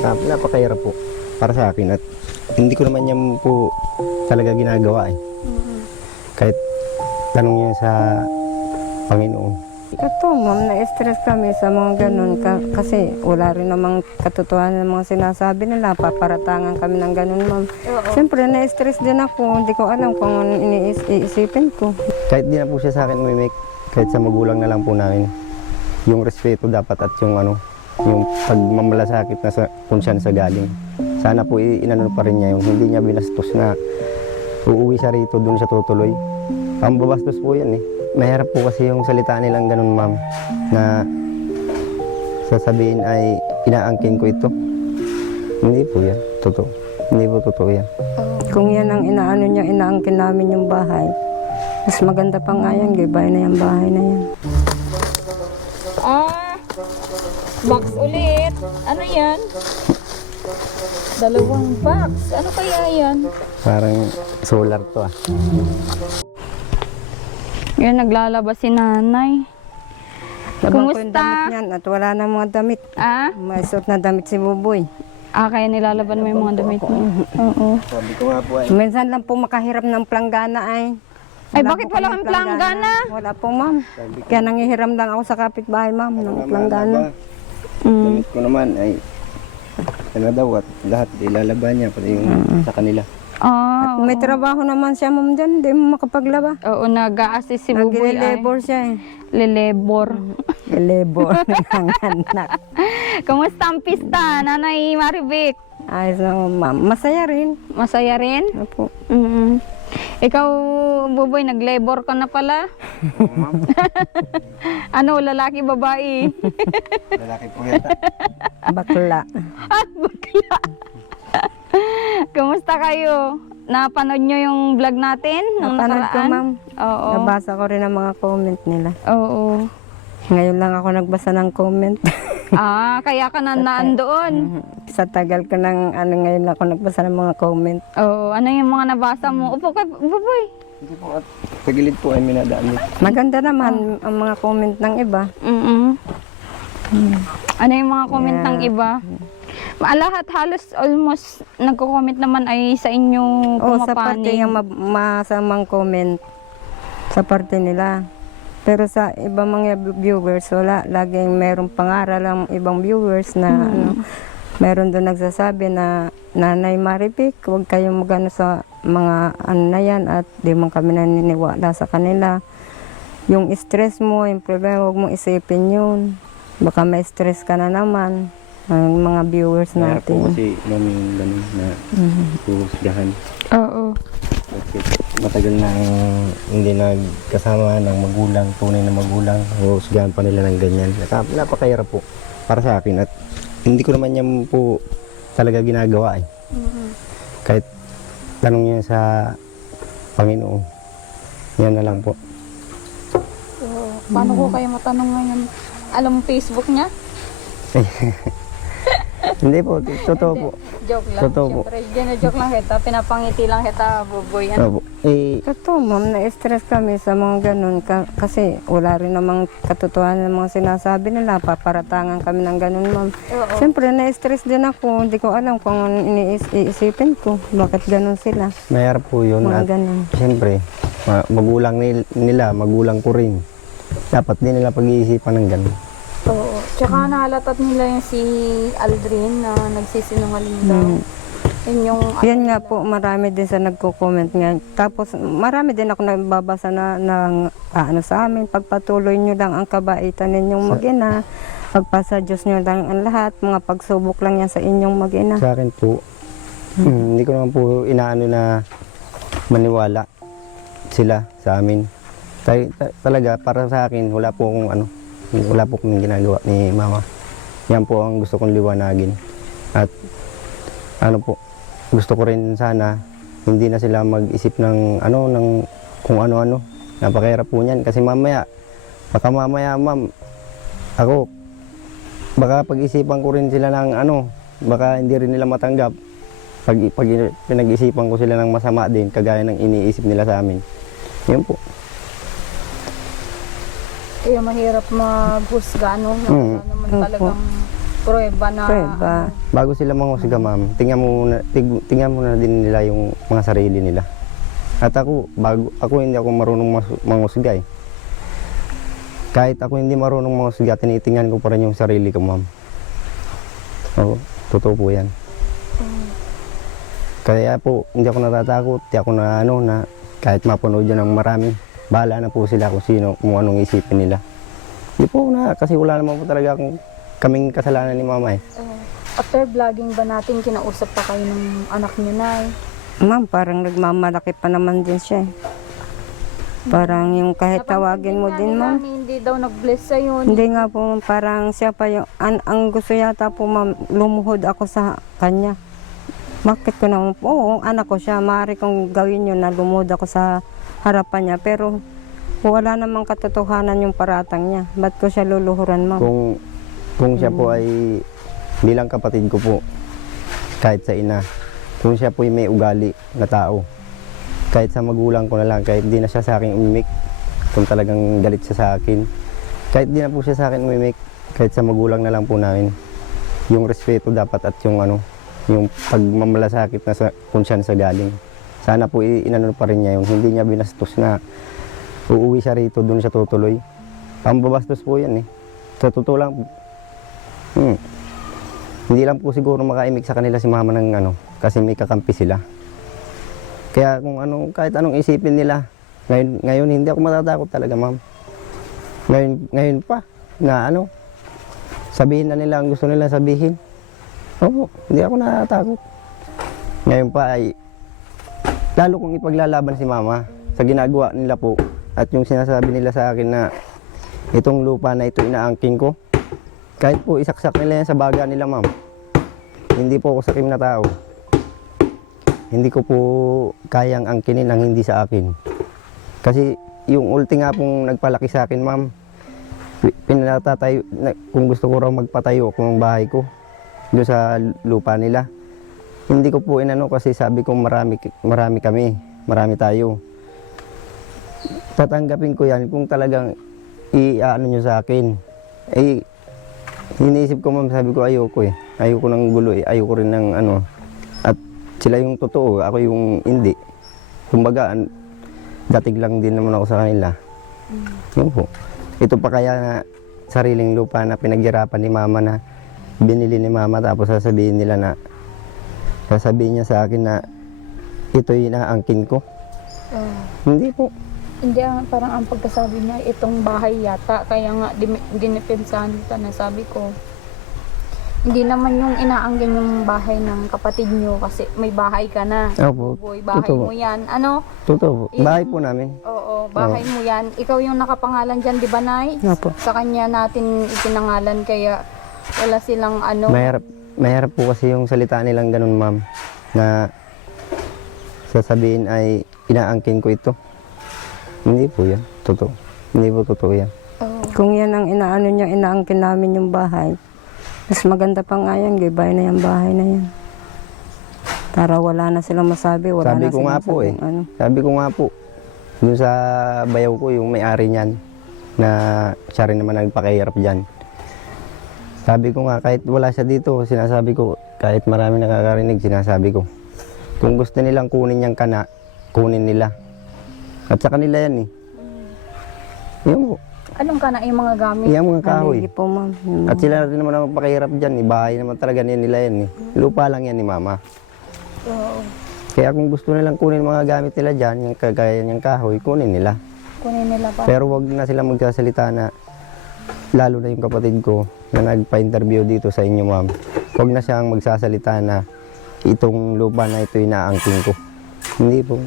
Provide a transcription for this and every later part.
Napakahirap po para sa akin at hindi ko naman yan po talaga ginagawa eh. Kahit tanong niya sa Panginoon. Ito, ma'am, na-stress kami sa mga ganun kasi wala rin namang katotohanan ng mga sinasabi nila. Paparatangan kami ng ganun, ma'am. Siyempre, na-stress din ako. Hindi ko alam kung ano iniisipin ko. Kahit di na po siya sa akin umimik, kahit sa magulang na lang po namin. Yung respeto dapat at yung yung pagmamalasakit na sa kung saan sa galing. Sana po inano pa rin niya yung hindi niya binastos na uuwi siya rito, doon siya tutuloy. Ang babastos po yan eh. Mahirap po kasi yung salita nilang ganun, ma'am, na sasabihin ay inaangkin ko ito. Hindi po yan. Totoo. Hindi po totoo yan. Kung yan ang inaano niya, inaangkin namin yung bahay. Mas maganda pa nga yan, gabay na yung bahay na yan. Box ulit. Ano yan? Dalawang box. Ano kaya yan? Parang solar to ah. Yan, naglalabas si nanay. Labang ko yung Kumusta? damit niyan at wala na mga damit. May suot na damit si Buboy. Kaya nilalaban mo yung mga damit mo. Oo. Sabi ko nga po ay, Minsan lang po makahirap ng planggana ay. Ay, Wala bakit po wala kaming kang planggana? Wala po, ma'am. Kaya nangihiram lang ako sa kapitbahay, ma'am, ng planggana. damit ko naman ay ano daw at lahat ilalaban niya pati yung sa kanila. At may trabaho naman siya, ma'am, dyan. Hindi mo makapaglaba. Oo, nag-a-assist si Buboy ay. Nag-labor siya eh. Lilebor. Labor ng anak. Kumusta ang pista, Nanay Maribik? Ayos na, ma'am. Masaya rin. Masaya rin? Opo. Ikaw, Buboy, nag-labor ka na pala? Ano, lalaki, babae? Lalaki po yata. Bakla. At bakla. Kumusta kayo? Napanood nyo yung vlog natin? Nung Napanood ko, nakaraan? ma'am. Oo. Nabasa ko rin ang mga comment nila. Oo. Ngayon lang ako nagbasa ng comment. Kaya ka na naan doon. Sa tagal ko ng ngayon lang ako nagbasa ng mga comment. Oo, ano yung mga nabasa mo? Upo ka, Buboy. Hindi po at sa gilid po ay minadaan niya. Maganda naman ang mga comment ng iba. Ano yung mga comment ng iba? Lahat halos almost nagko-comment naman ay sa inyo O sa parte pumapanig. yung masamang comment sa parte nila. Pero sa ibang mga viewers, wala. Laging merong pangaral ang ibang viewers na meron doon nagsasabi na Nanay Maribik, huwag kayong magano sa mga na yan at di man kami naniniwala sa kanila. Yung stress mo, yung problema, huwag mong isipin yun. Baka may stress ka na naman. Ang mga viewers Mahirap po natin. kasi namin ganun na huhusgahan. Oo. Kasi matagal na hindi nagkasama ng magulang, tunay na magulang. Huhusgahan pa nila ng ganyan. Napakahirap po para sa akin at hindi ko naman yan po talaga ginagawa eh. Kahit tanong niya sa Panginoon. Yan na lang po. Paano ko kayo matanong ngayon? Alam mo Facebook niya? Hindi po, totoo po. Joke lang. Totoo po. Siyempre, joke lang kita. Pinapangiti lang kita, Buboy. Opo. Totoo, ma'am, na-stress kami sa mga ganun kasi wala rin namang katotohanan ng mga sinasabi nila. Paparatangan kami ng ganun, ma'am. Siyempre, na-stress din ako. Hindi ko alam kung ano iniisipin ko. Bakit ganun sila? Mahirap po yun. Mga At ganun. siyempre, magulang nila, magulang ko rin. Dapat din nila pag-iisipan ng ganun. Oo. Tsaka nahalatat nila yung si Aldrin na nagsisinungaling daw. Yan nga po, marami din sa nagko-comment nga. Tapos, marami din ako nagbabasa ng sa amin. Pagpatuloy nyo lang ang kabaitan ninyong mag-ina. Pagpasa Diyos nyo lang ang lahat. Mga pagsubok lang yan sa inyong mag-ina. Sa akin po, hindi ko naman po inaano na maniwala sila sa amin. Talaga, para sa akin, wala po kaming ginagawa ni Mama. Yan po ang gusto kong liwanagin. At gusto ko rin sana hindi na sila mag-isip ng kung ano-ano. Napakahirap po niyan kasi baka mamaya ma'am, baka pag-isipan ko rin sila ng baka hindi rin nila matanggap. Pag pinag-isipan ko sila ng masama din, kagaya ng iniisip nila sa amin. Yan po. Kaya mahirap maghusga, wala naman talagang prueba na. Prueba. Bago sila manghusga, ma'am, tingnan muna din nila yung mga sarili nila. At ako hindi ako marunong manghusga eh. Kahit ako hindi marunong manghusga, tinitingnan ko pa rin yung sarili ko, ma'am. Oo, totoo po yan. Kaya po, hindi ako natatakot, hindi ako na kahit mapanood yan ng marami, bahala na po sila kung anong isipin nila. Hindi po kasi wala naman po talaga kaming kasalanan ni mama eh. After vlogging ba natin, kinausap pa kayo ng anak niyo, Nay? Ma'am, parang nagmamalaki pa naman din siya. Parang yung kahit tawagin mo din, ma'am. Hindi daw nag-bless sa'yo. Hindi nga po, ma'am, parang siya pa yung, ang gusto yata po, ma'am, lumuhod ako sa kanya. Bakit ko naman po, oo, anak ko siya, maaari kong gawin yun na lumuhod ako sa harapan niya. Pero wala namang katotohanan yung paratang niya. Ba't ko siya luluhuran, ma'am? Kung siya po ay bilang kapatid ko po, kahit sa ina, kung siya po ay may ugali na tao, kahit sa magulang ko na lang, kahit di na siya sa akin umimik, kung talagang galit siya sa akin, kahit di na po siya sa akin umimik, kahit sa magulang na lang po namin, yung respeto dapat at yung yung pagmamalasakit na kung saan sa galing. Sana po inano pa rin niya yung hindi niya binastos na uuwi siya rito, doon siya tutuloy. Pambabastos po yan eh. Sa totoo lang, hindi lang po siguro makaimik sa kanila si mama ng kasi may kakampi sila. Kaya kahit anong isipin nila, ngayon hindi ako matatakot talaga, ma'am. Ngayon pa, na sabihin na nila ang gusto nila sabihin. Oo, hindi ako natatakot. Ngayon pa ay, lalo kong ipaglalaban si mama sa ginagawa nila po at yung sinasabi nila sa akin na itong lupa na ito inaangkin ko. Kahit po isaksak nila yan sa baga nila, ma'am. Hindi po ako sakim na tao. Hindi ko po kayang angkinin ang hindi sa akin. Kasi yung ulti nga pong nagpalaki sa akin, ma'am, pinatatayo, kung gusto ko raw magpatayo ako ng bahay ko doon sa lupa nila. Hindi ko po kasi sabi ko marami kami, marami tayo. Tatanggapin ko yan kung talagang nyo sa akin. Iniisip ko, ma'am, sabi ko ayoko eh. Ayoko ng gulo eh. Ayoko rin ng At sila yung totoo, ako yung hindi. Kumbaga, datig lang din naman ako sa kanila. Yun po. Ito pa kaya na sariling lupa na pinaghirapan ni mama na binili ni mama, tapos sasabihin niya sa akin na ito yung inaangkin ko. Hindi po. Hindi, parang ang pagkasabi niya, itong bahay yata, kaya nga dinipensahan kita na sabi ko. Hindi naman yung inaangkin yung bahay ng kapatid niyo kasi may bahay ka na. Opo. Boy, bahay Totoo. mo yan. Totoo po. Bahay po namin. Oo, bahay mo yan. Ikaw yung nakapangalan dyan, di ba, Nay? Opo. Sa kanya natin ipinangalan, kaya wala silang Mahirap po kasi yung salita nilang ganun, ma'am, na sasabihin ay inaangkin ko ito. Hindi po yan. Totoo. Hindi po totoo yan. Kung yan ang inaangkin namin yung bahay, mas maganda pa nga yan, gibay na yung bahay na yan. Para wala na silang masabi, wala Sabi na ko nga silang po eh. sabing Sabi ko nga po, dun sa bayaw ko, yung may-ari niyan, na siya rin naman nagpakahirap dyan. Sabi ko nga, kahit wala siya dito, sinasabi ko, kahit marami nakakarinig, sinasabi ko, kung gusto nilang kunin yung kana, kunin nila. At sa kanila yan eh. Yung, Anong kana yung mga gamit? yung mga kahoy. Haligi po, ma'am. At sila rin naman ang magpakahirap dyan eh. Bahay naman talaga nila yan eh. Lupa lang yan ni mama. Oo. Kaya kung gusto nilang kunin mga gamit nila dyan, yung kagaya niyang kahoy, kunin nila. Kunin nila pa. Pero wag na sila magsasalita na, lalo na yung kapatid ko na nagpa-interview dito sa inyo, ma'am. Wag na siyang magsasalita na itong lupa na ito inaangkin ko. Hindi po.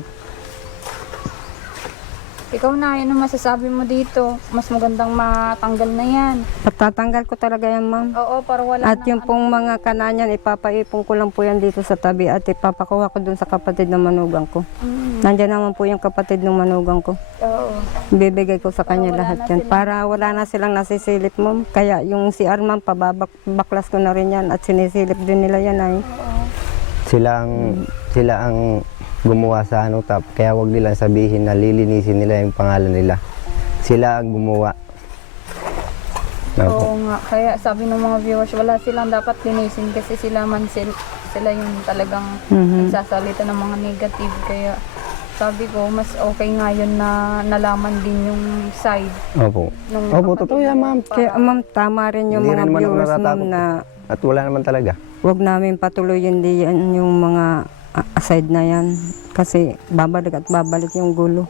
Ikaw na, ano masasabi mo dito? Mas magandang matanggal na yan. Patatanggal ko talaga yan, ma'am. Oo, para wala At yung pong mga kananyan, ipapaipon ko lang po yan dito sa tabi at ipapakuha ko dun sa kapatid ng manugang ko. Nandiyan naman po yung kapatid ng manugang ko. Oo. Bibigay ko sa kanya Wala lahat na yan. sila. Para wala na silang nasisilip, ma'am. Kaya yung si Arman, pababaklas ko na rin yan at sinisilip din nila yan ay. Sila ang gumawa sa kaya wag nilang sabihin na lilinisin nila yung pangalan nila. Sila ang gumawa. Opo. Oo nga, kaya sabi ng mga viewers, wala silang dapat linisin kasi sila yung talagang nagsasalita ng mga negative. Kaya sabi ko, mas okay nga yun na nalaman din yung side. Opo. Nung Opo, kapatid totoo yan, mo ma'am. para- Kaya ma'am, tama rin yung Hindi mga rin naman ako viewers ma'am natatakot. na At wala naman talaga. huwag namin patuloyin din yung mga side na yan. Kasi babalik at babalik yung gulo.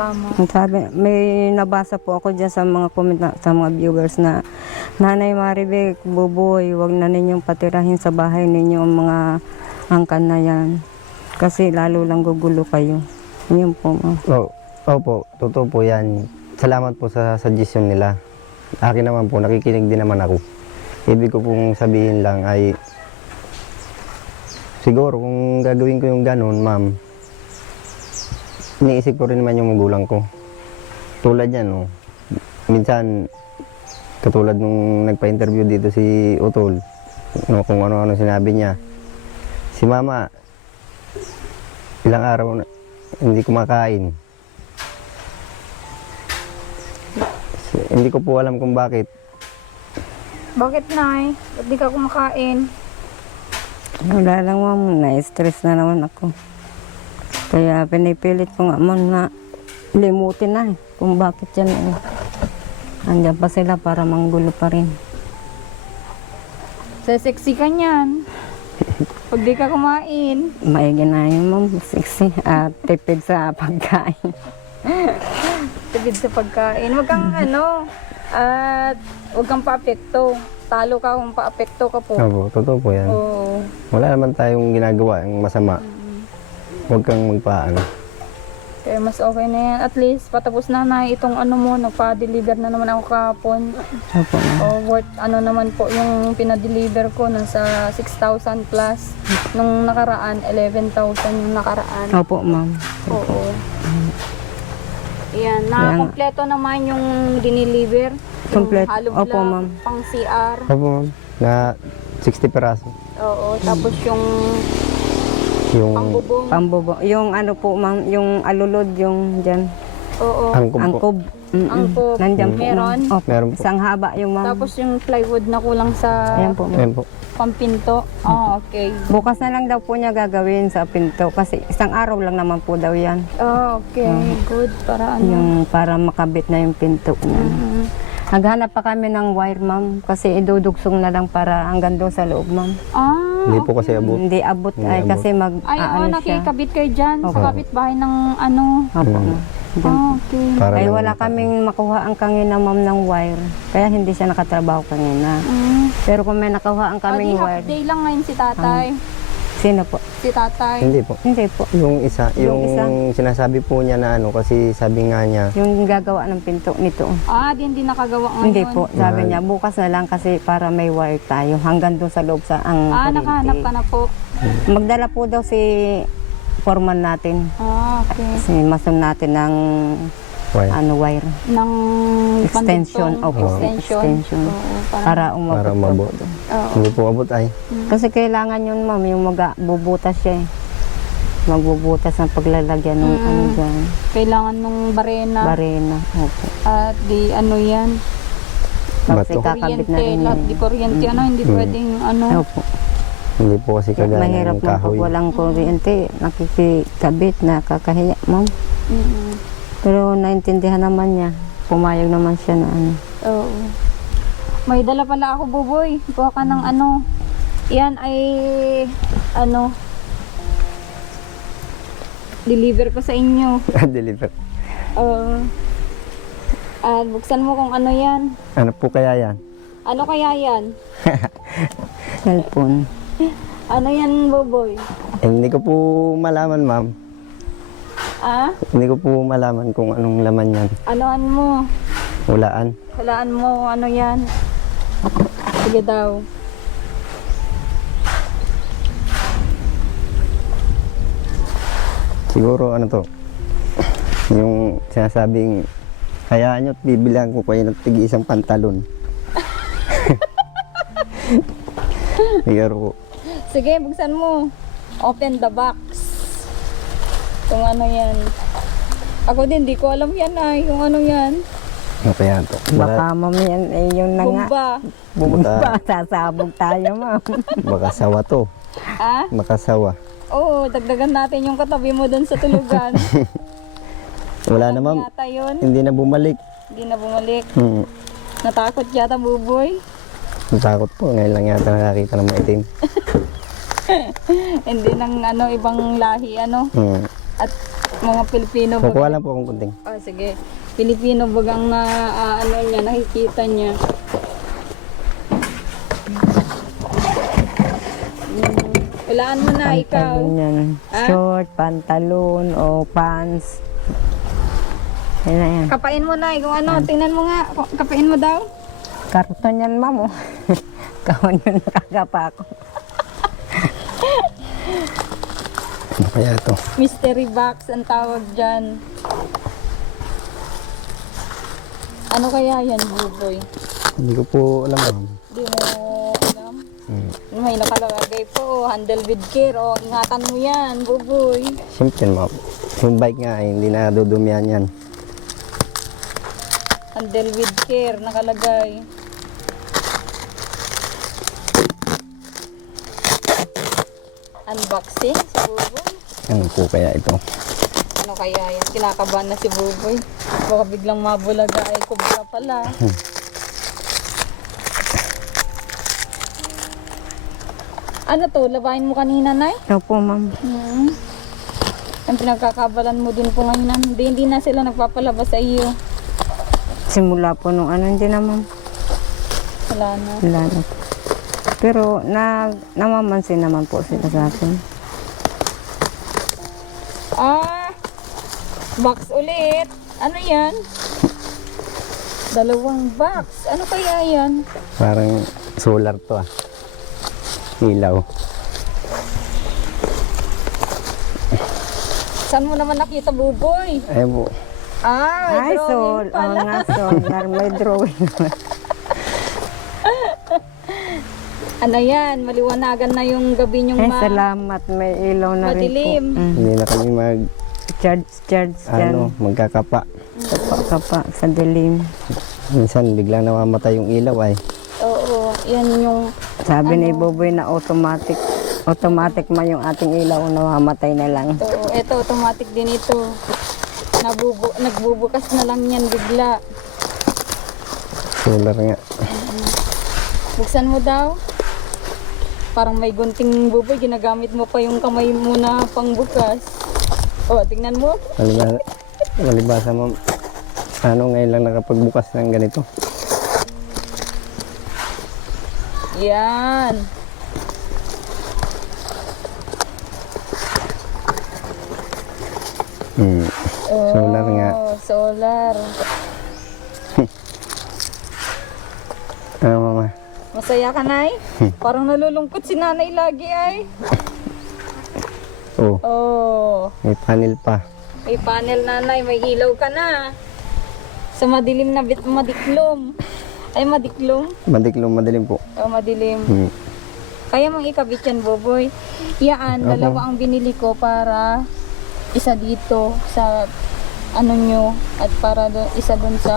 Tama. Ang sabi, may nabasa po ako dyan sa mga comment sa mga viewers na Nanay Maribek, Buboy, huwag na ninyong patirahin sa bahay ninyo ang mga angkan na yan. Kasi lalo lang gugulo kayo. Yun po ma'am. Opo, totoo po yan. Salamat po sa suggestion nila. Akin naman po, nakikinig din naman ako. Ibig ko pong sabihin lang ay, siguro kung gagawin ko yung ganun, ma'am, iniisip ko rin naman yung magulang ko. Tulad yan, no? Minsan, katulad nung nagpa-interview dito si Utol, no, kung ano-ano sinabi niya. Si mama, ilang araw na hindi kumakain. Hindi ko po alam kung bakit. Bakit, Nay? Ba't di ka kumakain? Wala lang ma'am, na-stress na naman ako. Kaya pinipilit ko nga ma'am na limutin na kung bakit yan. Andiyan pa sila para manggulo pa rin. Sexy ka niyan. Pag di ka kumain. Maigi na yun ma'am, sexy at tipid sa pagkain. Tibid sa pagkain. Huwag kang at huwag kang paapekto. Talo ka kung paapekto ka po. Opo, totoo po yan. Oo. Wala naman tayong ginagawa yung masama. Huwag kang magpaano. Kaya mas okay na yan. At least, patapos na itong mo, nagpa-deliver na naman ako kahapon. Opo ma'am. O, worth naman po yung pinadeliver ko, nasa 6,000 plus. Nung nakaraan, 11,000 yung nakaraan. Opo ma'am. Oo. Yan, nakakompleto naman yung dineliver. Kompleto. Yung hollow Opo, block, ma'am. pang CR. Opo, ma'am. Na 60 peraso. Oo, tapos yung Yung pangbubong. Pambobo. Yung ano po ma'am, yung alulod yung dyan. Oo. angkop po. Angkob. Angkob. Nandyan po Meron? ma'am. Opo. Meron po. Isang haba yung ma'am. Tapos yung plywood na kulang sa Ayan po ma'am. Ayan po. pampinto. Ah, okay. Bukas na lang daw po niya gagawin sa pinto kasi isang araw lang naman po daw yan. Ah, okay. Good. Para Yung para makabit na yung pinto niya. Mm. Naghanap pa kami ng wire ma'am kasi idudugsong na lang para hanggang doon sa loob ma'am. Ah, Hindi po kasi abot. Hindi abot Hindi ay abot. kasi mag ay, oo, siya. nakikabit kayo dyan sa Opo. kapitbahay ng Opo ma'am. Diyan. Ah, okay. Para Ay lang- wala kaming makuha ang kangina ma'am ng wire. Kaya hindi siya nakatrabaho kanina. Mm. Pero kung may nakuha ang kaming half wire, day lang ngayon si tatay. sino po? Si tatay. Hindi po. Hindi po. Yung isa, Yung yung sinasabi po niya na ano, kasi sabi nga niya, Yung gagawa ng pinto nito. Ah, di nakagawa ngayon. Hindi po. Sabi Mahal. niya, bukas na lang kasi para may wire tayo. Hanggang doon sa loob sa ang Ah, kuryente. nakahanap ka na po. Magdala po daw si foreman natin. Ah, okay. Si mason natin ng why? wire. Ng Extension. pandugtong. Opo, extension. Oo, Para umabot. Para umabot. po doon. Oo. Hindi po abot ay. Kasi kailangan yun ma'am, yung magbubutas siya eh. Magbubutas ng paglalagyan ng ano dyan. Kailangan nung barena. Barena. Opo. At di yan. Tapos Bato. ikakabit na rin Lahat yun. di kuryente hindi pwedeng Opo. Hindi po kasi kagaya Mahirap ng mo pag kahoy. walang kuryente. Nakikikabit, nakakahiya ma'am. Mm-mm. Pero naintindihan naman niya. Pumayag naman siya na ano. Oo. May dala pala ako, Buboy. Kuha ka ng Yan ay deliver ko sa inyo. Deliver. Buksan mo kung ano yan. Ano po kaya yan? Ano kaya yan? Cellphone. Ano yan, Buboy? Hindi ko po malaman, ma'am. Ah? Hindi ko po malaman kung anong laman yan. Anoan mo? Hulaan. Hulaan mo ano yan? Sige daw. Siguro ano to, yung sinasabing, hayaan nyo at bibilang ko kayo ng tig-isang pantalon. Siguro po. Sige, buksan mo. Open the box. Kung ano yan. Ako din, di ko alam yan ay. Kung ano yan. Ano kaya ito? Baka mamiyan eh yung na nga. Bumba. Bumba. Sasabog tayo, ma'am. Baka sawa to. Ah? Makasawa. Oo, dagdagan natin yung katabi mo doon sa tulugan. Wala na ma'am. Yata yun. Hindi na bumalik. Hindi na bumalik. Hmm. Natakot yata, buboy. Natakot po. Ngayon lang yata nakakita ng maitim. Hindi ng ibang lahi, Hmm. At mga Pilipino. Kukuha lang po akong kunting. Ah, sige. Pilipino bagang na niya, nakikita niya. Walaan mo na ikaw. Pantalon yan. Ah? Short, pantalon, o pants. Yan na yan. Kapain mo na, kung tingnan mo nga. Kapain mo daw. Karton yan, ma'am. Oh. Kawan yun nakagapa ako. Ano kaya ito? Mystery box ang tawag dyan. Ano kaya yan, buboy? Hindi ko po alam ma'am. Hindi mo alam? Hmm. May nakalagay po, handle with care. O, ingatan mo yan, buboy. Siyempre ma'am. Yung bike nga hindi na dudumihan yan. Handle with care, nakalagay. Unboxing si Buboy. Ano po kaya ito? Ano kaya yan? Kinakabahan na si Buboy. Baka biglang mabulaga ay kubra pala. Ano to? Labahin mo kanina, Nay? Opo, ma'am. Ang pinagkakabalan mo din po ngayon. Hindi na sila nagpapalabas sa iyo. Simula po nung hindi na, ma'am. Wala na. Wala na po. Pero namamansin naman po sila sa akin. Box ulit. Ano yan? 2 box. Ano kaya yan? Parang solar to ah. Ilaw. Saan mo naman nakita, Buboy? Ayun po. May Ay, drawing pala. nga, solar. May drawing. Ano yan? Maliwanagan na yung gabi niyong Salamat. May ilaw na madilim. rin po. Hindi na kami Charge dyan. magkakapa. Kapa sa dilim. Minsan biglang namamatay yung ilaw ay. Oo, yan yung Sabi ni Boboy na automatic. Automatic man yung ating ilaw, namamatay na lang. oo, ito automatic din ito. Nagbubukas na lang yan bigla. Solar nga. Buksan mo daw. Parang may gunting, Buboy, ginagamit mo pa yung kamay mo na pangbukas. O, tingnan mo. Malibasa ma'am. Ngayon lang nakapagbukas ng ganito. Yan. Hmm. Oh, Solar nga. Solar. Ano mama? Masaya ka, Nay? Parang nalulungkot si Nanay lagi ay. Oh, Oh, may panel pa. may panel, Nanay. May ilaw ka na. Sa madilim na madiklom. Ay, madiklom. Madilim po. O, madilim. Hmm. Kaya mong ikabit yan, Boboy. Yan, Opo. 2 ang binili ko para isa dito sa nyo at para isa doon sa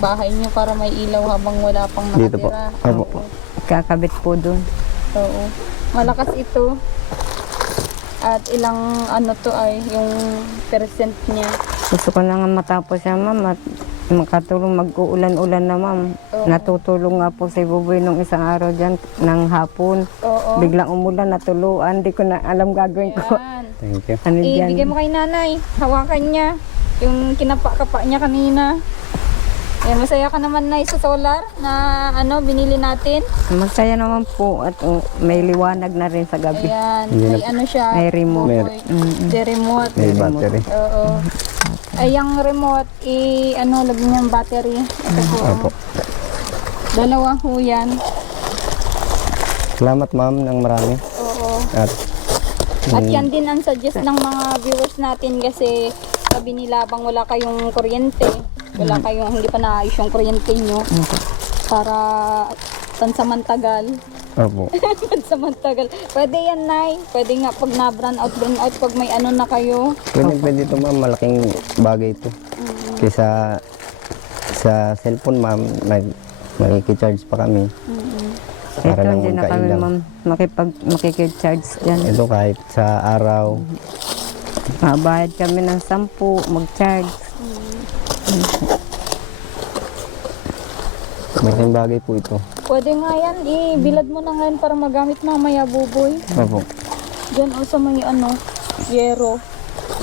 bahay nyo para may ilaw habang wala pang Dito po. nakatira. Opo. Kakabit po dun. Oo. Malakas ito. At ilang to ay yung percent niya. Gusto ko lang nga matapos siya, ma'am, at makatulong, mag-uulan-ulan na, ma'am. Oo. Natutulong nga po si Buboy nung isang araw dyan ng hapon. Oo. Biglang umulan, natuluan. Di ko na alam gagawin ko. Yan. Thank you. Ano dyan? Ibigay mo kay Nanay. Hawakan niya. Yung kinapa-kapa niya kanina. Eh, masaya ka naman, Nay, sa solar na binili natin. Masaya naman po at may liwanag na rin sa gabi. Ayan. Hindi May siya. May remote. Buboy. May remote. May battery. Oo. Ay, yung remote, lagyan niya yung battery. Ito po. Opo. 2 ho yan. Salamat ma'am ng marami. Oo. At At yan din ang suggest ng mga viewers natin kasi sabi nila bang wala kayong kuryente. Wala kayong, hindi pa naayos yung kuryente nyo. Para pansamantagal. opo. Pansamantagal. Pwede yan, Nay. Pwede nga pag na-brand out pag may na kayo. Pwede ito ma'am. Malaking bagay ito. Kaysa Sa cellphone, ma'am, makikicharge pa kami. Ito Para lang hindi na kami magkailaw. ma'am makikicharge dyan. Ito kahit sa araw, Mabayad kami ng 10, mag-charge. malaking bagay po ito. Pwede nga yan, ibilad mo na ngayon para magamit mamaya, Buboy. Opo. Diyan o sa may yero.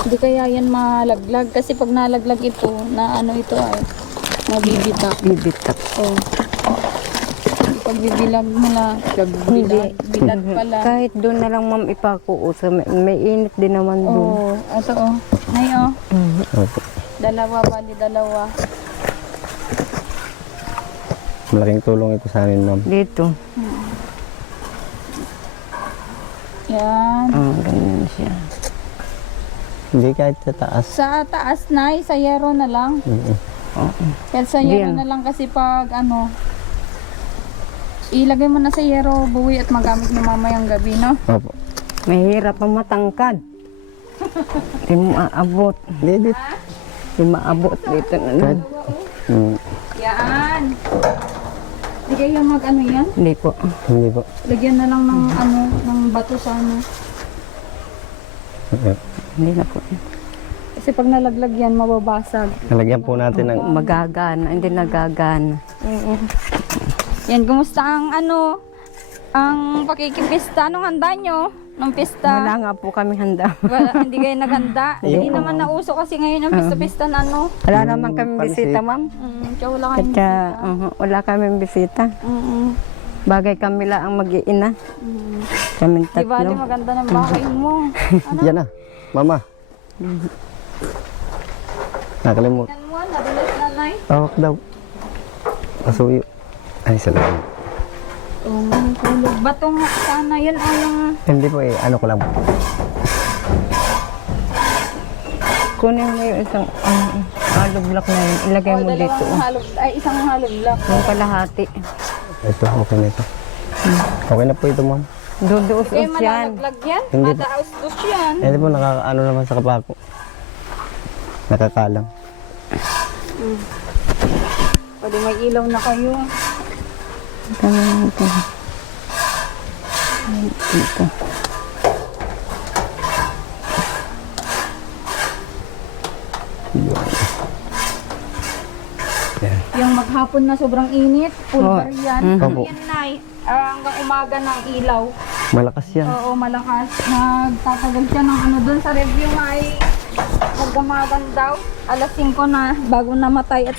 Hindi kaya yan malaglag. Kasi pag nalaglag ito, na ito ay mabibitak. Bibitak. Oh. Pag bibilag mo na, bilad pala. Kahit doon na lang ma'am ipakuusa. May init din naman doon. Oo, ito Nay Opo. Dalawa, bali dalawa. Malaking tulong ito sa amin, ma'am. Dito. Yan. Ganyan siya. Hindi kahit sa taas. Sa taas, Nay, sa yero na lang. Kaya sa yero Diyan. na lang kasi pag ilagay mo na sa yero, buwi at magamit mo mamayang gabi, no? Opo. Mahirap ang matangkad. Hindi mo maabot. Hindi, Hindi maabot dito na lang. Yan. Hindi kayo yan? Hindi po. Hindi po. Lagyan na lang ng ng bato sa Hindi na po. Kasi pag nalaglag yan, mababasag. Nalagyan po natin ng Magagana. Hindi nagagana. Yan, kumusta ang ang pakikipista? Anong handa nyo? Nung pista? Wala nga po kami handa. Hindi kayo naghanda. Hindi naman nauso kasi ngayon ang pista-pista na Wala naman kami pansit. bisita, ma'am. Kaya wala kayong Kaya, bisita. wala kami bisita. Bagay kami lang ang mag-iina. Kaming Di ba, tatlo. maganda ng bahay mo. Yan na, mama. Nakalimutan. Yan mo, nadulas na, Nay. Tawak daw. Pasuyo. Ay, salamat. Tulog. Bato nga sana. Yan o yung... Hindi po eh, ano ko lang. Kunin mo yung isang hollow block na yun. Ilagay mo dito. Isang halog block. Yung kalahati. Ito, okay na ito. Okay na po ito, ma'am. Duduos Kaya yan. malalaglag yan. Hindi. Madaos-dos yan. Hindi po, nakakaano naman sa kapako. Nakakalang. Pwede may ilaw na kayo. Kami ito. Dito. Yung maghapon na sobrang init, pulver yan. Opo. Yan, Nay. Hanggang umaga ng ilaw. Malakas yan. Oo, malakas. Nagtatagal siya ng doon sa review nga ay magdamagan daw. Alas 5 na, bago namatay at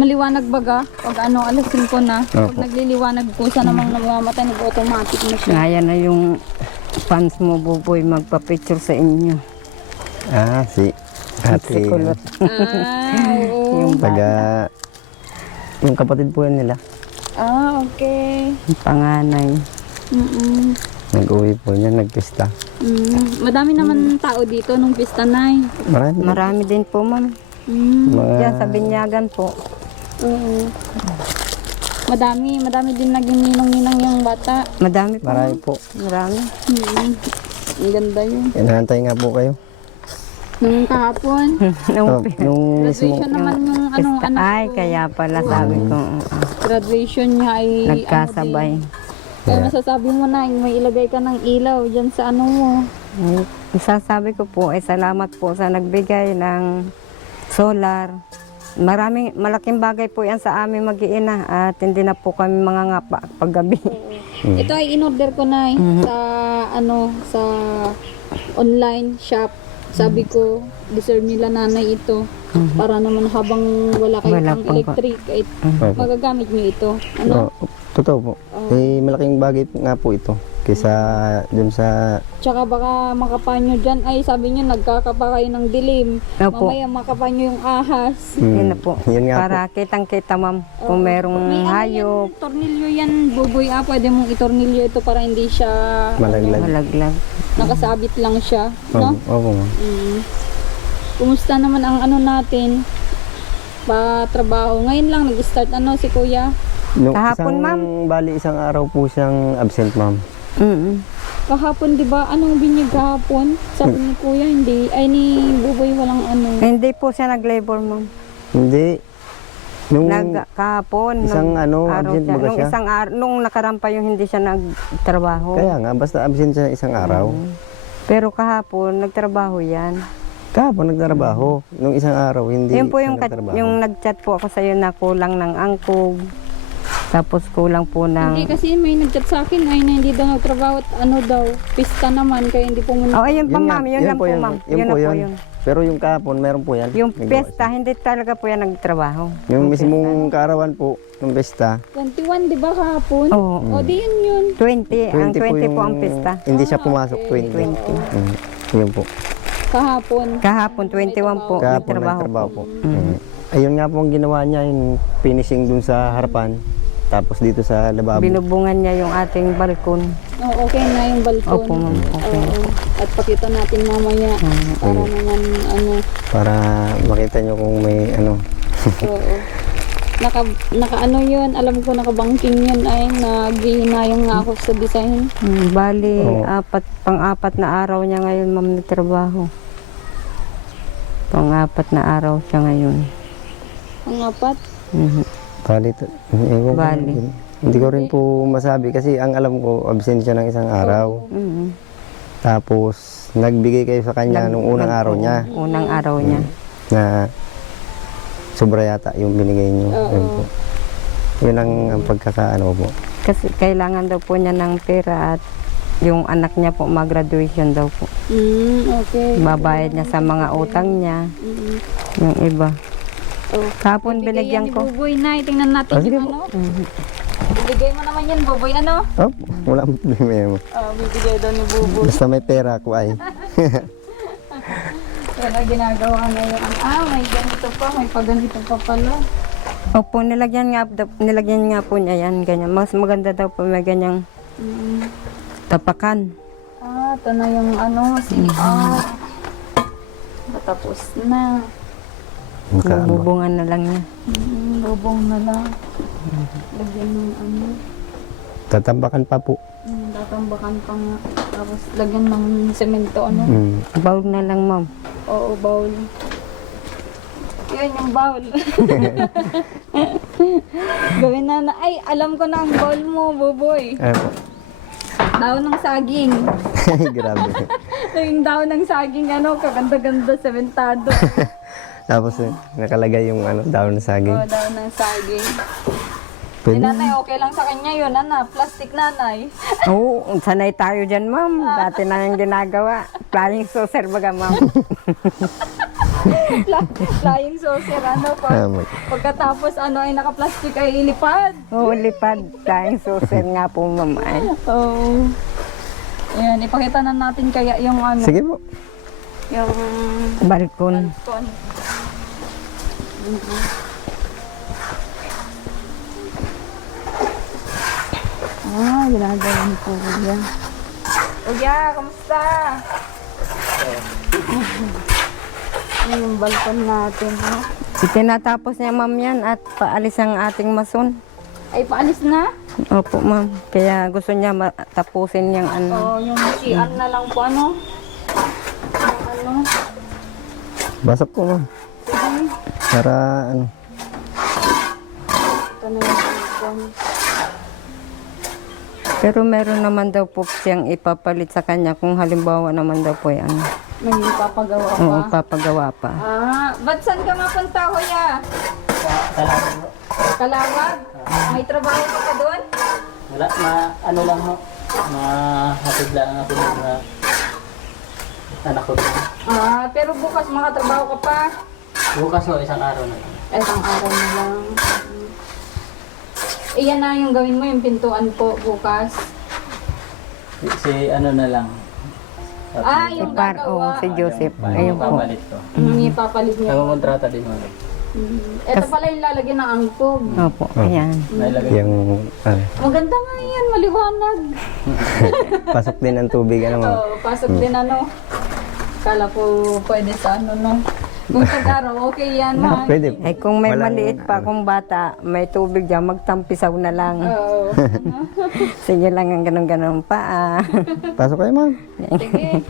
maliwanag baga. Pag alas 5 na. Pag Opo. nagliliwanag po siya namang namamatay, nag-automatic na siya. Ngayon na yung fans mo, Buboy, magpa-picture sa inyo. Ah, si ate. Si Kulot. Oo. Yung Taga, yung kapatid po yan nila. Okay. panganay. Nag-uwi po niya, nagpista. Madami naman tao dito nung pista, Nay. Marami. Marami din po, ma'am. Mga, Diyan sa Binyagan po. Oo. Madami din naging ninong-ninang yung bata. Madami po. marami po. Marami. Ang ganda yun. Inahantay nga po kayo. Nung kahapon, Oh, nung mismo, graduation naman yung anak Ay, ko. kaya pala sabi ko. Graduation niya ay Nagkasabay. Kaya masasabi mo na, may ilagay ka ng ilaw dyan sa mo. Ay, isasabi ko po, salamat po sa nagbigay ng solar. Malaking bagay po yan sa amin mag-iina at hindi na po kami mga ngapa paggabi. Ito ay in-order ko na sa sa online shop. Sabi ko, deserve nila nanay ito. Para naman habang wala kayo Wala pang pong electric, ay Opo. magagamit nyo ito. Totoo po. Eh, malaking bagay nga po ito. Kaysa dun sa, Tsaka baka makapanyo dyan, ay sabi nyo, nagkakapa kayo ng dilim. Opo. Mamaya makapanyo yung ahas. Yun na po. Yun nga Para kitang-kita, ma'am, kung merong May hayop, yan, tornilyo yan, Buboy. Pwede mong itornilyo ito para hindi siya malaglag. malaglag. nakasabit lang siya. No? Opo, ma'am. Kumusta naman ang natin? Trabaho. Ngayon lang nag-start si Kuya. Nung Kahapon, isang, ma'am. Bali, isang araw po siyang absent, ma'am. Kahapon, di ba? Anong binyag kahapon? Sabi ni Kuya, hindi. Ay, ni Buboy walang Hindi po siya nag-labor, ma'am. Hindi. Nung Kahapon. isang absent siya. baga Nung siya? isang araw, nung nakarampa yung hindi siya nagtrabaho. Kaya nga, basta absent siya isang araw. Pero kahapon, nagtrabaho yan. Kahapon nagtrabaho. Nung isang araw, hindi Yun po siya yung, nagtrabaho. yung nag-chat po ako sa'yo na kulang ng angkog. Tapos kulang po ng... Hindi kasi may nag-chat sa akin ay na hindi daw nagtrabaho at ano daw, pista naman kaya hindi po muna. Oh, ayun pa Yun nga, ma'am, yun lang po ma'am. Yun Yun po na po yun. yun. Pero yung kahapon, meron po yan. Yung Nagawa pesta, hindi talaga po yan nagtrabaho. siya. Yung mismong kaarawan po, ng pesta, 21 di ba kahapon? Oo. O di yun. 20, ang 20 po ang pesta. Hindi siya pumasok, 20. 20. Yun po. Kahapon. Kahapon, 21 po, Kahapon nagtrabaho po. nagtrabaho po. Ayun nga po ang ginawa niya, yung finishing dun sa harapan. Tapos dito sa lababo. Binubungan niya yung ating balkon. Oh, okay na yung balkon. Opo ma'am, okay. Oo. At pakita natin mamaya para naman ano. Para makita nyo kung may ano. Oo. Naka ano yun, alam ko nakabangking yun ay naghihinayang nga ako sa design. Bali, Oo. pang-apat na araw niya ngayon ma'am na trabaho. Pang-apat na araw siya ngayon. Ang apat. Mhm. Bali. Bali. Hindi ko rin po masabi kasi ang alam ko, absent siya ng isang araw. Mhm. Tapos, nagbigay kayo sa kanya nung unang araw niya Unang araw niya. na sobra yata yung binigay niyo. Yun po. Yun ang pagkakaano po. Kasi kailangan daw po niya ng pera at yung anak niya po mag-graduation daw po. Okay. Babayad niya sa mga utang niya. Yung iba. Oh. Kahapon binigyan ni ko. Buboy na, tingnan natin sige yung po. ano. Bibigay mo naman yan, Buboy, ano? Oh, wala akong problema. Bibigay daw ni Buboy. Basta may pera ako ay. Kaya ginagawa na yung, may ganito pa, may paganito pa pala. Opo, nilagyan nga po niya yan, ganyan. Mas maganda daw po may ganyang tapakan. Ito na yung ano, Patapos na. Bubungan na lang niya. Lubong na lang. Lagyan ng ano. Tatambakan pa po. Tatambakan pa nga. Tapos lagyan ng semento, ano. Bawl na lang, ma'am. Oo, bowl. Yan yung bowl. Gawin na. Ay, alam ko na ang bowl mo, Buboy. Ano po? Daon ng saging. Grabe. Yung daon ng saging, ano, kaganda-ganda, sementado. Tapos nakalagay yung daon ng saging. Oo, daon ng saging. Pwede. Nanay, okay lang sa kanya yun, plastic nanay. Oo, sanay tayo dyan, ma'am. Dati na yung ginagawa. Flying saucer baga, ma'am. Flying saucer, pagkatapos ay naka-plastic ay ilipad. Oo, lipad. Flying saucer nga po, ma'am. Ay. Oo. Ayan, ipakita na natin kaya yung ano. Sige po. Yung Balkon. kon. Ginagawa ni Kuya. Kuya, kamusta? Ano yung balkon natin, ha? Tinatapos niya, ma'am, yan at paalis ang ating mason. Ay, paalis na? Opo, ma'am. Kaya gusto niya tapusin yung ano. Oo, yung CR na lang po, ano? Yung ano? Basok po ma'am. Sige. Para Ito na yung balkon. Pero meron naman daw po siyang ipapalit sa kanya kung halimbawa naman daw po yan. May papagawa pa. Oo, papagawa pa. Ba't saan ka mapunta, Kuya? Kalawag. Kalawag? May trabaho ka pa doon? Wala, ano lang ho. Mahatid lang ako ng anak ko. Pero bukas makatrabaho ka pa. Bukas ho, isang araw na lang. Isang araw na lang. Iyan na yung gawin mo, yung pintuan po bukas. Si ano na lang. Yung Oo, gagawa. si Joseph. Ayun Ayun po. papalit ko. Ipapalit niya. Nakakontrata din ho. Ito pala yung lalagyan ng angkog. Opo, ayan. Nailagay yung Maganda nga yan, maliwanag. pasok din ang tubig. Ma'am? Oo, pasok din ano. Kala ko pwede sa ano, no? Kung pag-araw, okay yan, man. Pwede. Eh kung may Walang- maliit pa akong bata, may tubig dyan, magtampisaw na lang. Oo. Sige lang ang ganun-ganun pa. Pasok kayo ma'am. Sige.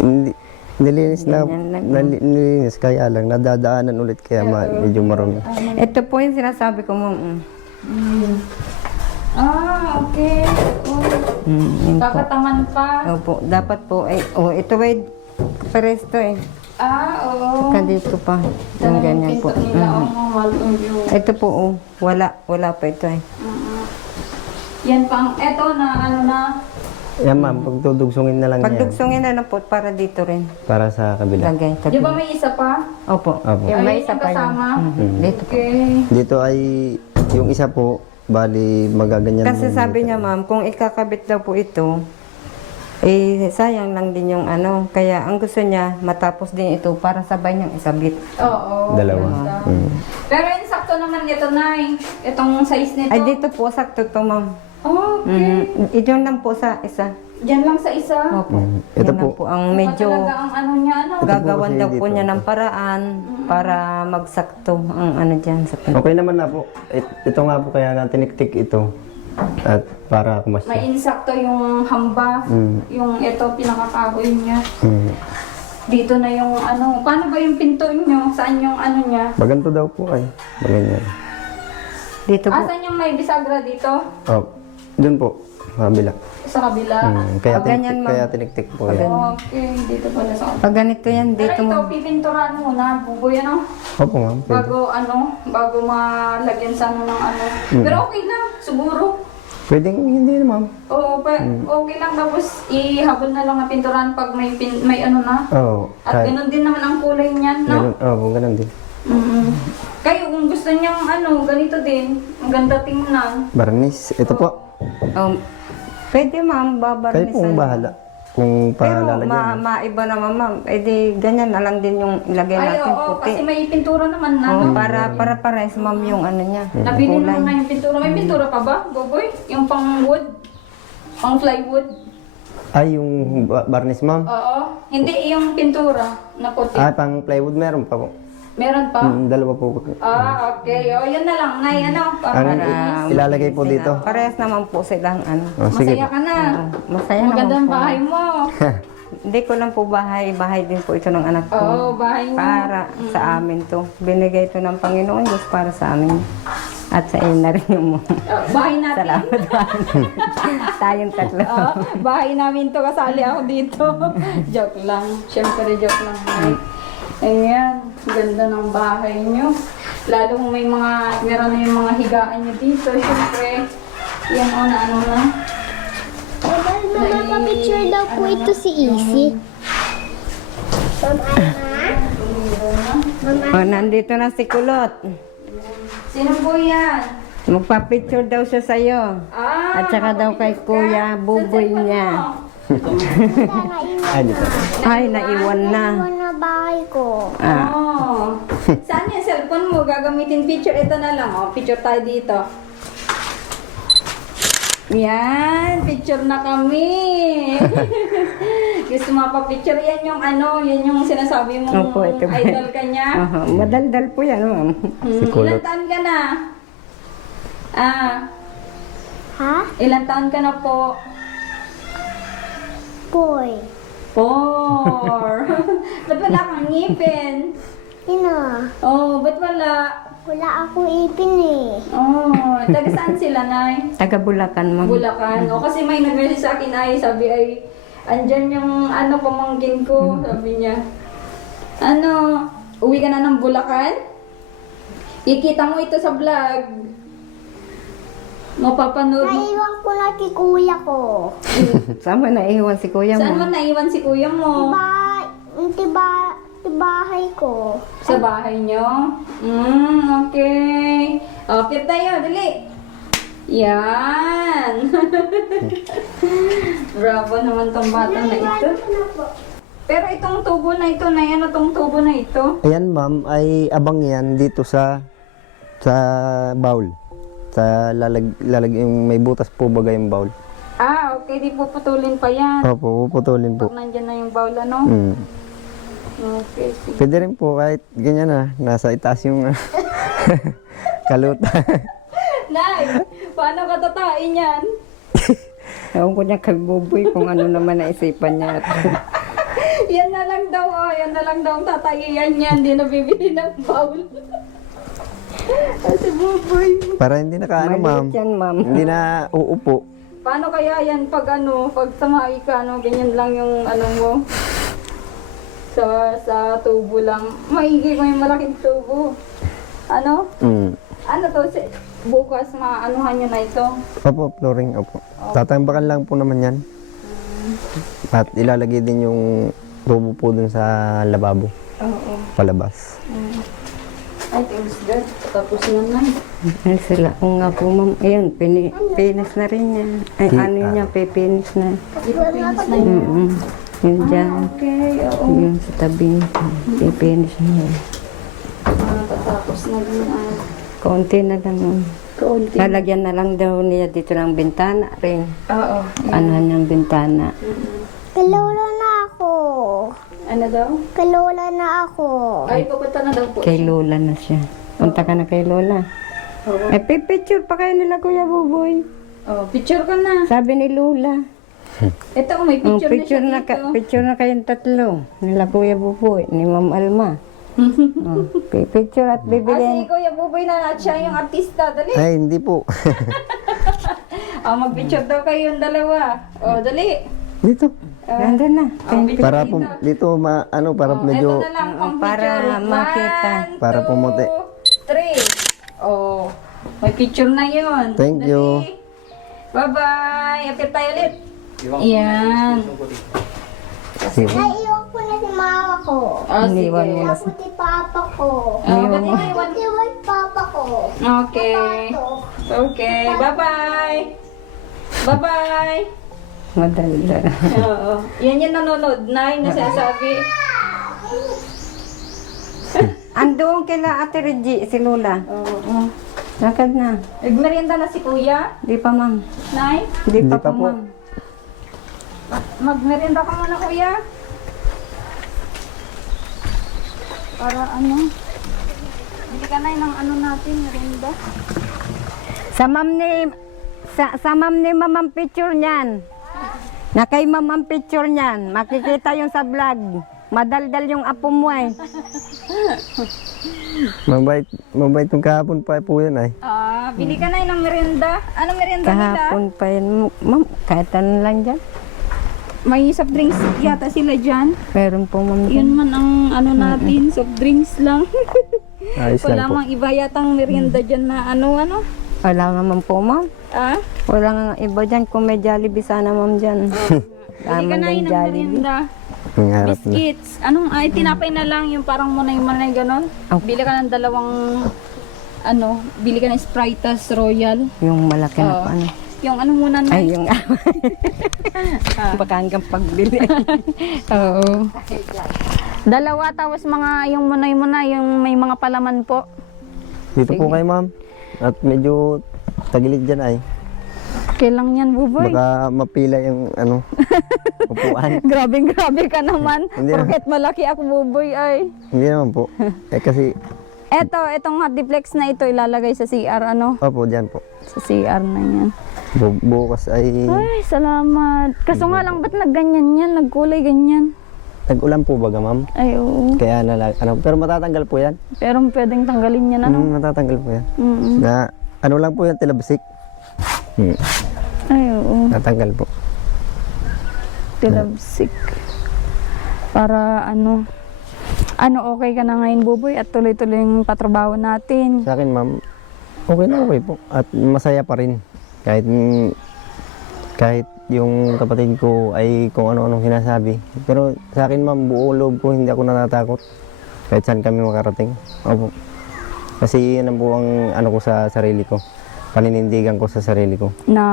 Hindi, Nilinis na, Ganyan lang. nilinis kaya lang, nadadaanan ulit kaya medyo marumi. Ito po yung sinasabi ko mo. Okay. Yun po. Kakatangan pa. Opo, dapat po ay ito ay paresto eh. Oo. Saka dito pa. Yung ganyan po. Pinto nila, welcome view. Ito po wala pa ito eh. Yan pang, eto na, ano na. Yan ma'am, pagdudugsungin na lang yan Pagdugsungin na lang po para dito rin. para sa kabila. Lagay. Di ba may isa pa? Opo. Opo. Yung may Ayun isa yung pa yun. kasama? Dito po. Okay. Dito ay, yung isa po, bali magaganyan. Kasi din sabi dito. niya ma'am, kung ikakabit daw po ito, eh sayang lang din yung ano. Kaya ang gusto niya, matapos din ito para sabay niyang isabit. Oo. Dalawa. Mm. Pero yung sakto naman ito, Nay. Itong size nito. Ay dito po, sakto to ma'am. Okay. Ito lang po sa isa. Diyan lang sa isa. Opo. Ito Yan lang po. ang medyo Talaga ang ano niya, ano. gagawan kasi daw po dito. niya ng paraan para magsakto ang ano dyan sa pinto. Okay naman na po. Ito nga po kaya nga tiniktik ito. At para kumasya. May insakto yung hamba. Yung ito, pinakakahoy niya. Dito na yung ano. Paano ba yung pinto niyo? Saan yung ano niya? Baganto daw po ay. Baganyan. Dito po. Asan yung may bisagra dito? Oh, dun po. Kabila. Sa kabila? Kaya, ganyan, ma'am. kaya tiniktik po yan. Okay, dito pala sa kabila. Pag ganito yan, Pero dito ito, mo. pipinturan muna, buboy ano? Opo ma'am. Pwede. Bago malagyan sa ano ng ano. Pero okay lang, siguro. Pwedeng hindi na ma'am. Oo, okay lang. Tapos ihabol na lang na pinturan pag may ano na. Oo. At ganun din naman ang kulay niyan, no? Ganun, oo, ganun din. Kayo, kung gusto niyang ano, ganito din, ang ganda tingnan. Barnis. Ito po. Pwede ma'am, Kayo babarnisan. pong bahala. Kung Pero palalagyan. maiba naman ma'am. Eh di ganyan na lang din yung ilagay Ay, natin oo, puti. kasi may pintura naman na, Oo, no? para pares ma'am yung ano niya. Nabili mo kulay. na yung pintura. May pintura pa ba, Boboy? Yung pang wood? Pang plywood? Ay, yung barnis ma'am. Oo. Hindi yung pintura na puti. Pang plywood meron pa po. Meron pa? Dalawa po. Okay. O, yun na lang. Nay, ano? Ano, ilalagay po dito. Parehas naman po silang ano. Oh, sige Masaya po. ka na. Masaya Magandang naman po. bahay mo. Hindi ko lang po bahay din po ito ng anak ko. Oo, bahay mo. Para sa amin to. Binigay ito ng Panginoon Diyos para sa amin. At sa iyo na rin yung Bahay natin. salamat bahay. Tayong tatlo. Bahay namin to. Kasali ako dito. Joke lang. Siyempre, joke lang. Nay. Ayan. Ganda ng bahay nyo. Lalo kung meron na yung mga higaan nyo dito. Siyempre, yan o na ano na. Mapapicture daw po ito si Easy. Nandito na si Kulot. Sino po yan? Magpa-picture daw siya sa'yo. At saka daw kay Kuya, buboy niya. Ay, dito. Ay, naiwan na. Iwan na bahay ko. Oh. Saan yung cellphone mo? Gagamitin picture. Ito na lang. Oh. Picture tayo dito. Yan. Picture na kami. Gusto mo pa picture? Yan yung ano, yan yung sinasabi mong Opo, ito ba? idol ka niya. Aha, madaldal po yan, ma'am. Ilan taon ka na? Ha? Ilan taon ka na po? Boy. 4. Ba't wala kang ngipin? Ina, Oh, ba't wala? wala akong ipin eh. Oh, taga saan sila, Nay? Taga Bulacan, ma'am. Bulacan. O kasi may nag-message sa akin ay sabi ay andyan yung ano pamangkin ko, sabi niya. Ano, uwi ka na ng Bulacan? Ikita mo ito sa vlog. Mapapanood mo. Naiwan ko na kay kuya ko. Saan ba naiwan si Kuya Saan mo? mo naiwan si kuya mo? Bahay ko. Sa bahay niyo? Okay. Okay tayo, dali. Yan. Bravo naman tong bata na ito. Pero itong tubo na ito, na yan, itong tubo na ito. Ayan ma'am, ay abang yan dito sa bowl. Sa yung may butas po baga yung bowl. Okay, di puputulin pa yan. Opo, puputulin po. Pag nandyan na yung bowl, ano? Okay, sige. Pwede rin po kahit ganyan na, nasa itaas yung kaluta. Nay, paano ka tatain yan? Ewan ko niya kay Buboy kung ano naman naisipan niya. Yan na lang daw, oh. Yan na lang daw ang tatagihan niya. Hindi na bibili ng bowl. Si Buboy. Para hindi na kaano, ma'am. Maliit yan, ma'am. Hindi na uupo. Paano kaya yan pag pag samahi ka, ganyan lang yung mo? Sa tubo lang. Maigi ko yung malaking tubo. Ano? Mm. Ano to? Bukas maanuhan nyo na ito. Opo, flooring, opo. Tatambakan lang po naman yan. At ilalagay din yung tubo po dun sa lababo, Oo. palabas. Ay, thanks God. Tapos na. Ay, sila. Oo nga po, ma'am. Ayun, pinis na rin niya. Ay, ano niya, pipinis na. Ipapinis na yun. Yun dyan. Okay, oo. Yun sa tabi. Pipinis na. Tapos na din. Kaunti na lang, ma'am. Kaunti. Lalagyan na lang daw niya dito ng bintana rin. Oo. Ano niyang bintana. Kalola na ako. Ano daw? Kalola na ako. Ay, pupunta na daw po. Kay Lola na siya. Punta ka na kay Lola. Oo. Ay, picture pa kayo nila, Kuya Buboy. Oh, picture ka na. Sabi ni Lola. Ito, may picture, Picture na siya dito. picture na kayong tatlo. Nila Kuya Buboy, ni Ma'am Alma. Picture at Si bibilin. Kuya Buboy na at siya yung artista. Dali. Ay, hindi po. Mag-picture daw kayong dalawa. Oh, dali. Dito. Nandun na. Picture Para dito. po, dito, para medyo, Ito na lang pang para picture. makita. Para pumuti. 3. Oh, may picture na yun. Thank you. Bye-bye. Apit tayo ulit. Yan. sige. Ay, iwan ko na si mama ko. Oh, sige. Iniwan mo na. Ako si papa ko. Oh, ba't iniwan? Iwan papa ko. Okay. Okay. Bye-bye. Bye-bye. Madalda. Oo. Yan yung nanonood na yung nasasabi. Andoon kila Ate Reggie, si Lola. Oo. Lakad na. Nagmerienda na si Kuya. Di pa, ma'am. Nay, Di Di pa pa po, po. ma'am. magmerienda ka muna, Kuya. Para ano? Bili ka na ng ano natin, merienda. Sa ma'am ni ma'am ang picture niyan. Na kay ma'am ang picture niyan. Makikita yung sa vlog. Madaldal yung apo mo eh. Mabait yung kahapon pa po yan ay. Bili ka na ng merienda. Anong merienda nila? Kahapon pa yun. Ma'am, kahit ano lang dyan. May soft drinks yata sila dyan. Meron po, ma'am. Yun man ang ano natin, soft drinks lang. Ayos Wala lang po. mang iba yatang merienda dyan na ano. Wala naman po, ma'am. Ah? Wala nga iba dyan. Kung may Jollibee sana, ma'am, dyan. Bili ka Tama na din ng Jollibee. merienda. Ang harap na. Biscuits. Anong, tinapay na lang yung parang munay-munay ganon. Okay. Bili ka ng dalawang, bili ka ng Spritas Royal. Yung malaki na Oo. pa, ano. Yung ano muna na. Ay, yung... Baka hanggang pagbili. Oo. Dalawa, tapos mga yung munay-munay, yung may mga palaman po. Dito po kayo, ma'am. At medyo tagilid dyan ay. Kailang yan, Buboy. Baka mapila yung upuan. Grabe ka naman. Hindi na. Porket malaki ako, Buboy, ay. Hindi naman po. Kasi, Etong hotdiplex na ito ilalagay sa CR, opo, dyan po. Sa CR na yan. Bukas ay Ay, salamat. Kaso nga lang, ba't nagganyan yan? Nagkulay ganyan? tag-ulan po baga, ma'am. Ay, oo. Kaya pero matatanggal po yan. Pero pwedeng tanggalin yan, Matatanggal po yan. Mm-mm. Na, lang po yan, tilabsik. Ay, oo. Natanggal po. Tilabsik. Para okay ka na ngayon, Buboy, at tuloy-tuloy yung patrabaho natin. Sa akin, ma'am, okay na okay po. At masaya pa rin. Kahit yung kapatid ko ay kung ano-anong sinasabi. Pero sa akin, ma'am, buo loob ko, hindi ako natatakot. Kahit saan kami makarating. Opo. Kasi yan ang po ang ko sa sarili ko. Paninindigan ko sa sarili ko. Na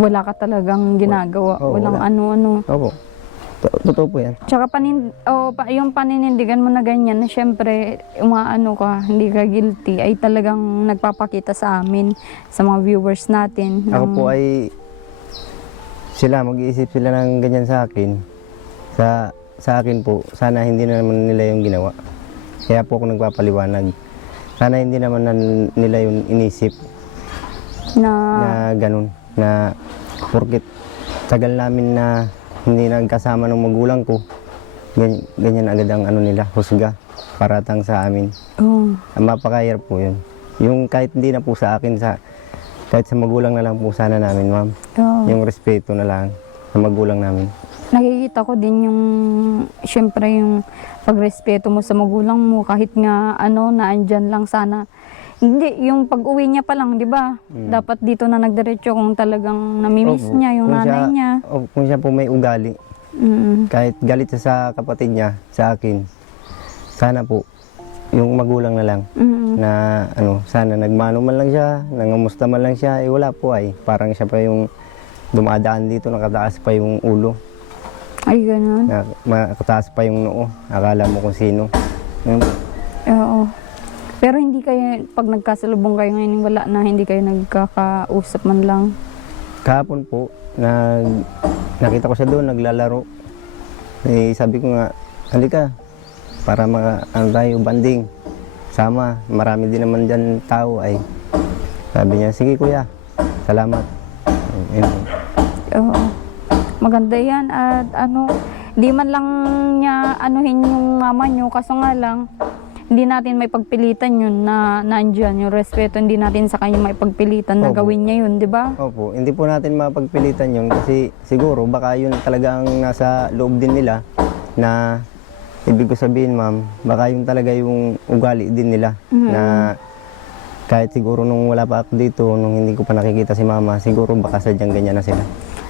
wala ka talagang ginagawa. Oo, Walang wala. ano-ano. Opo. Totoo po yan. Tsaka yung paninindigan mo na ganyan, na syempre, ka, hindi ka guilty, ay talagang nagpapakita sa amin, sa mga viewers natin. Ako po ay mag-iisip sila ng ganyan sa akin. Sa akin po, sana hindi na naman nila yung ginawa. Kaya po ako nagpapaliwanag. Sana hindi naman nila yung inisip na na ganun. Na porkit tagal namin na hindi nagkasama ng magulang ko, ganyan agad ang ano nila, husga, paratang sa amin. Oo. Mapakahirap po yun. Yung kahit hindi na po sa akin, kahit sa magulang na lang po sana namin, ma'am. Oo. Yung respeto na lang sa magulang namin. Nakikita ko din yung, syempre yung pagrespeto mo sa magulang mo, kahit nga naandyan lang sana. Hindi, yung pag-uwi niya pa lang, di ba? Dapat dito na nagdiretso kung talagang namimiss Opo. niya yung Kung nanay niya. Kung siya po may ugali, kahit galit siya sa kapatid niya, sa akin, sana po, yung magulang na lang, na sana nagmano man lang siya, nangamusta man lang siya, wala po ay. Parang siya pa yung dumadaan dito, nakataas pa yung ulo, Ay, ganun. nakataas pa yung noo, akala mo kung sino. Yun. Oo. Pero hindi kayo, pag nagkasalubong kayo ngayon, wala na, hindi kayo nagkakausap man lang. Kahapon po, nakita ko siya doon, naglalaro. Sabi ko nga, halika, para tayo, banding. Sama, marami din naman dyan tao ay. Sabi niya, sige kuya, salamat. Ayun po. Oo. Maganda yan at di man lang niya anuhin yung mama nyo, kaso nga lang, hindi natin may pagpilitan yun na nandyan, yung respeto, hindi natin sa kanya may pagpilitan na Opo. gawin niya yun, di ba? Opo, hindi po natin mapagpilitan yun kasi siguro baka yun talagang nasa loob din nila na ibig ko sabihin ma'am, baka yun talaga yung ugali din nila na kahit siguro nung wala pa ako dito, nung hindi ko pa nakikita si mama, siguro baka sadyang ganyan na sila.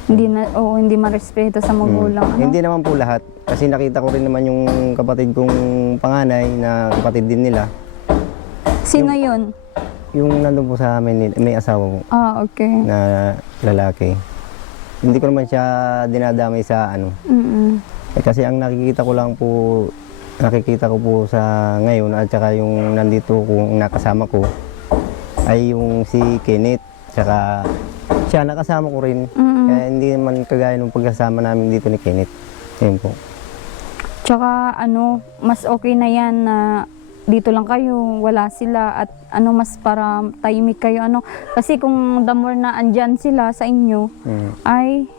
Hindi marespeto sa magulang. Hindi naman po lahat kasi nakita ko rin naman yung kapatid kong panganay na kapatid din nila. Sino yun? Yung nandun po sa amin, may asawa po Ah, okay. na lalaki. Hindi ko naman siya dinadamay sa kasi ang nakikita ko po sa ngayon at saka yung nandito kung nakasama ko ay yung si Kenneth. Tsaka siya nakasama ko rin. Kaya hindi naman kagaya nung pagkasama namin dito ni Kenneth. Ayun po. Tsaka mas okay na yan na dito lang kayo, wala sila at mas para tahimik kayo. Kasi kung the more na andyan sila sa inyo, ay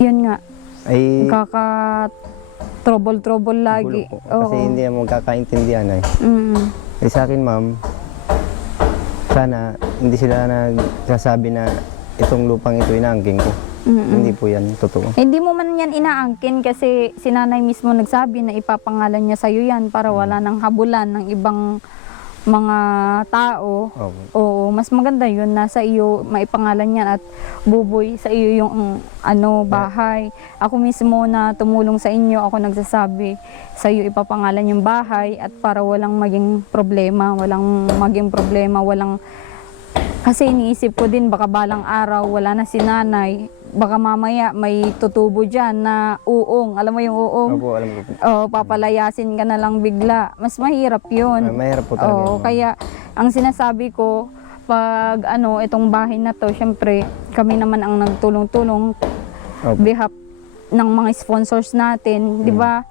yun nga, Ay, trouble lagi. gulo po. Kasi hindi naman magkakaintindihan ay. Sa akin ma'am, sana hindi sila nagsasabi na itong lupang ito inaangking ko. Hindi po yan totoo. Hindi mo man yan inaangkin kasi si nanay mismo nagsabi na ipapangalan niya sa'yo yan para wala nang habulan ng ibang mga tao. Opo. Oo, mas maganda yun, nasa iyo maipangalan yan at buboy sa iyo yung bahay. Ako mismo na tumulong sa inyo, ako nagsasabi sa iyo ipapangalan yung bahay at para walang maging problema, kasi iniisip ko din baka balang araw wala na si nanay, baka mamaya may tutubo dyan na uong, alam mo yung uong? Opo, alam ko po. Papalayasin ka na lang bigla. Mas mahirap yun. Mahirap po talaga. Oo, yun, ma'am. kaya ang sinasabi ko, pag itong bahay na to, syempre, kami naman ang nagtulong-tulong Opo. behalf ng mga sponsors natin, di ba?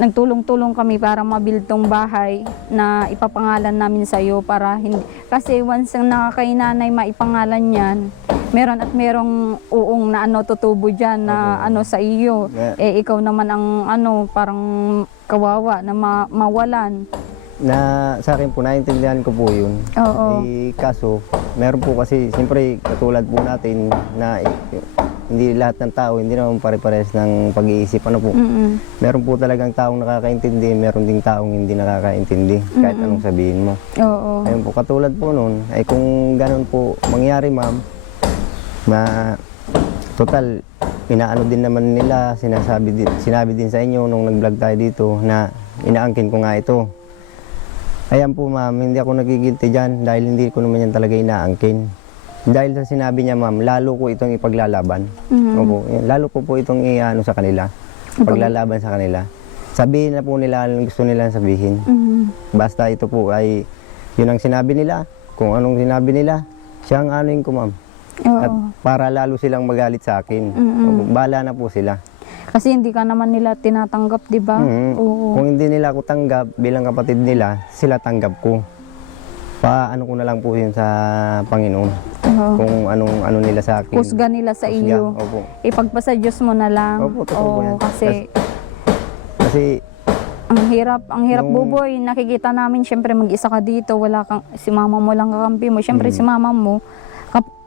Nagtulong-tulong kami para mabuild tong bahay na ipapangalan namin sa iyo para hindi, kasi once ang nakakainanay maipangalan yan, meron at merong uong na tutubo dyan na sa iyo. Yeah. Ikaw naman ang parang kawawa na mawalan. Na sa akin po, naintindihan ko po yun. Oo. Kaso, meron po kasi, siyempre, katulad po natin na hindi lahat ng tao, hindi naman pare-pares ng pag-iisip. Meron po talagang taong nakakaintindi, meron ding taong hindi nakakaintindi, kahit anong sabihin mo. Oo. Ayun po, katulad po nun, ay kung ganun po mangyari ma'am, na total, inaano din naman nila, sinabi din sa inyo nung nag-vlog tayo dito na inaangkin ko nga ito. Ayan po ma'am, hindi ako nagiginti dyan dahil hindi ko naman yan talaga inaangkin. Dahil sa sinabi niya ma'am, lalo ko itong ipaglalaban. Opo, lalo ko po itong iano sa kanila, paglalaban sa kanila. Sabihin na po nila ang gusto nila sabihin. Basta ito po ay yun ang sinabi nila, kung anong sinabi nila, siya ang anuin ko ma'am. Oo. At para lalo silang magalit sa akin. Opo, bahala na po sila. Kasi hindi ka naman nila tinatanggap, di ba? Oo. Kung hindi nila ako tanggap bilang kapatid nila, sila tanggap ko. paano ko na lang po yun sa Panginoon. Oo. Kung anong ano nila sa akin. Husga nila sa Husga, iyo. Opo. Ipagpasa Diyos mo na lang. Opo, totoo po yan. Kasi Ang hirap Yung- Buboy. Nakikita namin, syempre mag-isa ka dito, wala kang, si mama mo lang kakampi mo. Syempre si mama mo,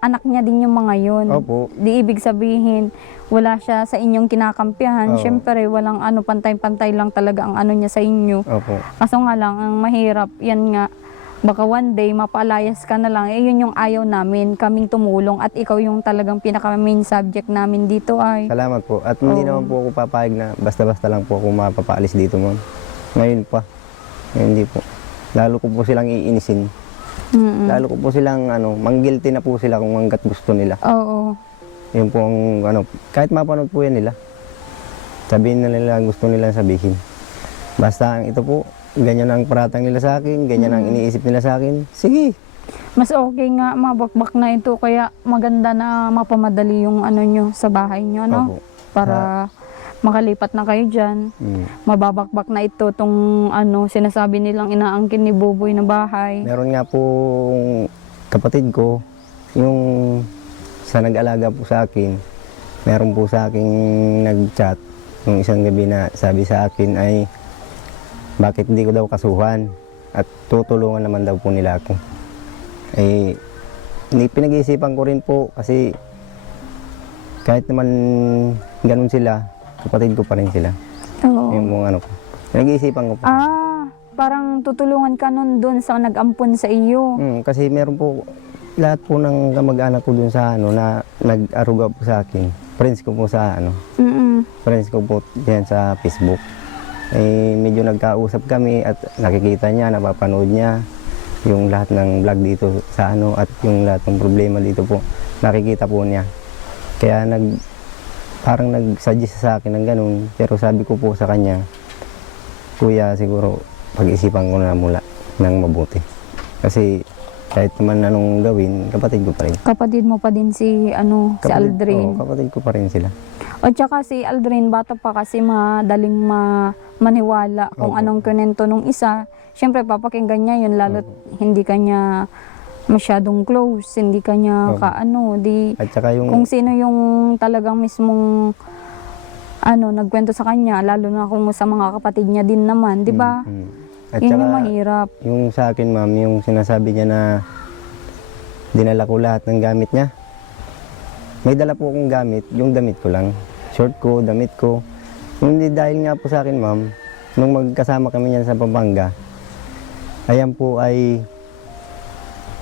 anak niya din yung mga yun. Opo. Di ibig sabihin, wala siya sa inyong kinakampihan. Oo. Syempre, walang ano, pantay-pantay lang talaga ang ano niya sa inyo. Opo. Kaso nga lang, ang mahirap, yan nga, baka one day, mapalayas ka na lang. Eh, yun yung ayaw namin, kaming tumulong. At ikaw yung talagang pinaka-main subject namin dito ay. Salamat po. At hindi Oo. naman po ako papayag na basta-basta lang po ako mapapaalis dito, ma'am. Ngayon pa. Hindi po. Lalo ko po silang iinisin. Mm-mm. Lalo ko po silang manggilty na po sila kung hanggat gusto nila. Oo. Yun po ang kahit mapanood po yan nila. Sabihin na nila ang gusto nila sabihin. Basta ang ito po, ganyan ang paratang nila sa akin, ganyan ang iniisip nila sa akin. Sige. Mas okay nga mabakbak na ito, kaya maganda na mapamadali yung ano nyo sa bahay nyo, no? Opo. Para makalipat na kayo dyan. Mababakbak na ito tong ano, sinasabi nilang inaangkin ni Buboy na bahay. Meron nga po kapatid ko, yung sa nag-alaga po sa akin, meron po sa akin nag-chat nung isang gabi na sabi sa akin ay bakit hindi ko daw kasuhan at tutulungan naman daw po nila ako. Eh, pinag-iisipan ko rin po kasi kahit naman ganun sila, kapatid ko pa rin sila. Oo. Yung mga ko. Pinag-iisipan ko po. Parang tutulungan ka nun doon sa nag-ampon sa iyo. Kasi meron po lahat po ng kamag-anak ko dun sa na nag-aruga po sa akin. Friends ko po sa friends ko po diyan sa Facebook. Eh medyo nagkausap kami at nakikita niya, napapanood niya yung lahat ng vlog dito sa at yung lahat ng problema dito po. Nakikita po niya. Kaya parang nag-suggest sa akin ng ganun, pero sabi ko po sa kanya, kuya, siguro pag-isipan ko na mula ng mabuti. Kasi kahit naman anong gawin, kapatid ko pa rin. Kapatid mo pa din si si Aldrin. Oo, kapatid ko pa rin sila. O tsaka si Aldrin, bata pa kasi madaling maniwala kung Opo. anong kunento nung isa. Siyempre papakinggan niya yun, lalo't hindi kanya masyadong close, hindi kanya Opo. di At saka yung kung sino yung talagang mismong nagkwento sa kanya, lalo na kung sa mga kapatid niya din naman, di ba? At Yun saka yung mahirap. yung sa akin, ma'am, yung sinasabi niya na dinala ko lahat ng gamit niya. May dala po akong gamit, yung damit ko lang. Short ko, damit ko. Hindi dahil nga po sa akin, ma'am, nung magkasama kami niyan sa Pampanga, ayan po ay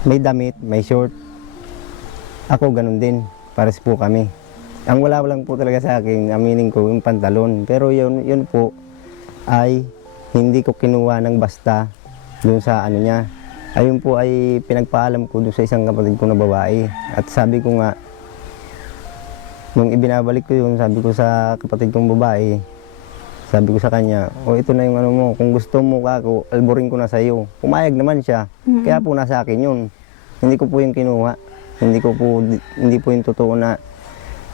may damit, may short. Ako ganun din, pares po kami. Ang wala lang po talaga sa akin, aminin ko, yung pantalon. Pero yun po ay hindi ko kinuha ng basta dun sa niya. Ayun po ay pinagpaalam ko dun sa isang kapatid ko na babae. At sabi ko nga, nung ibinabalik ko yun, sabi ko sa kapatid kong babae, sabi ko sa kanya, ito na yung mo, kung gusto mo ako, alburin ko na sa iyo. Pumayag naman siya. Kaya po nasa akin yun. Hindi ko po yung kinuha. Hindi po yung totoo na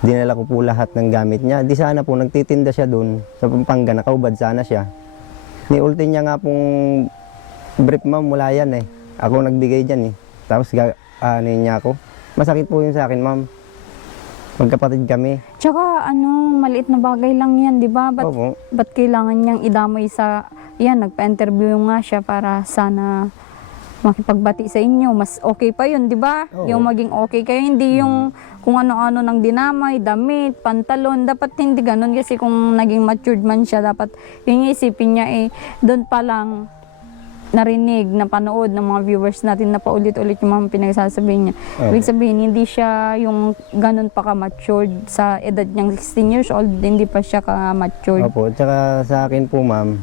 dinala ko po lahat ng gamit niya. Di sana po nagtitinda siya doon sa Pampanga, nakaubad sana siya. Ni-ulti niya nga pong brief, ma'am, wala yan eh. Ako nagbigay dyan eh. Tapos niya ako. Masakit po yun sa akin, ma'am. Magkapatid kami. Tsaka maliit na bagay lang yan, di ba? Opo. Ba't kailangan niyang idamay nagpa-interview nga siya para sana makipagbati sa inyo. Mas okay pa yun, di ba? Oo. Yung maging okay kayo, hindi yung kung ano-ano ng dinamay, damit, pantalon. Dapat hindi ganun kasi kung naging matured man siya, dapat yung isipin niya doon pa lang narinig, napanood ng mga viewers natin na paulit-ulit yung mga pinagsasabi niya. Oo. Ibig sabihin, hindi siya yung ganun pa ka-matured sa edad niyang 16 years old, hindi pa siya ka-matured. Opo. Tsaka sa akin po, ma'am,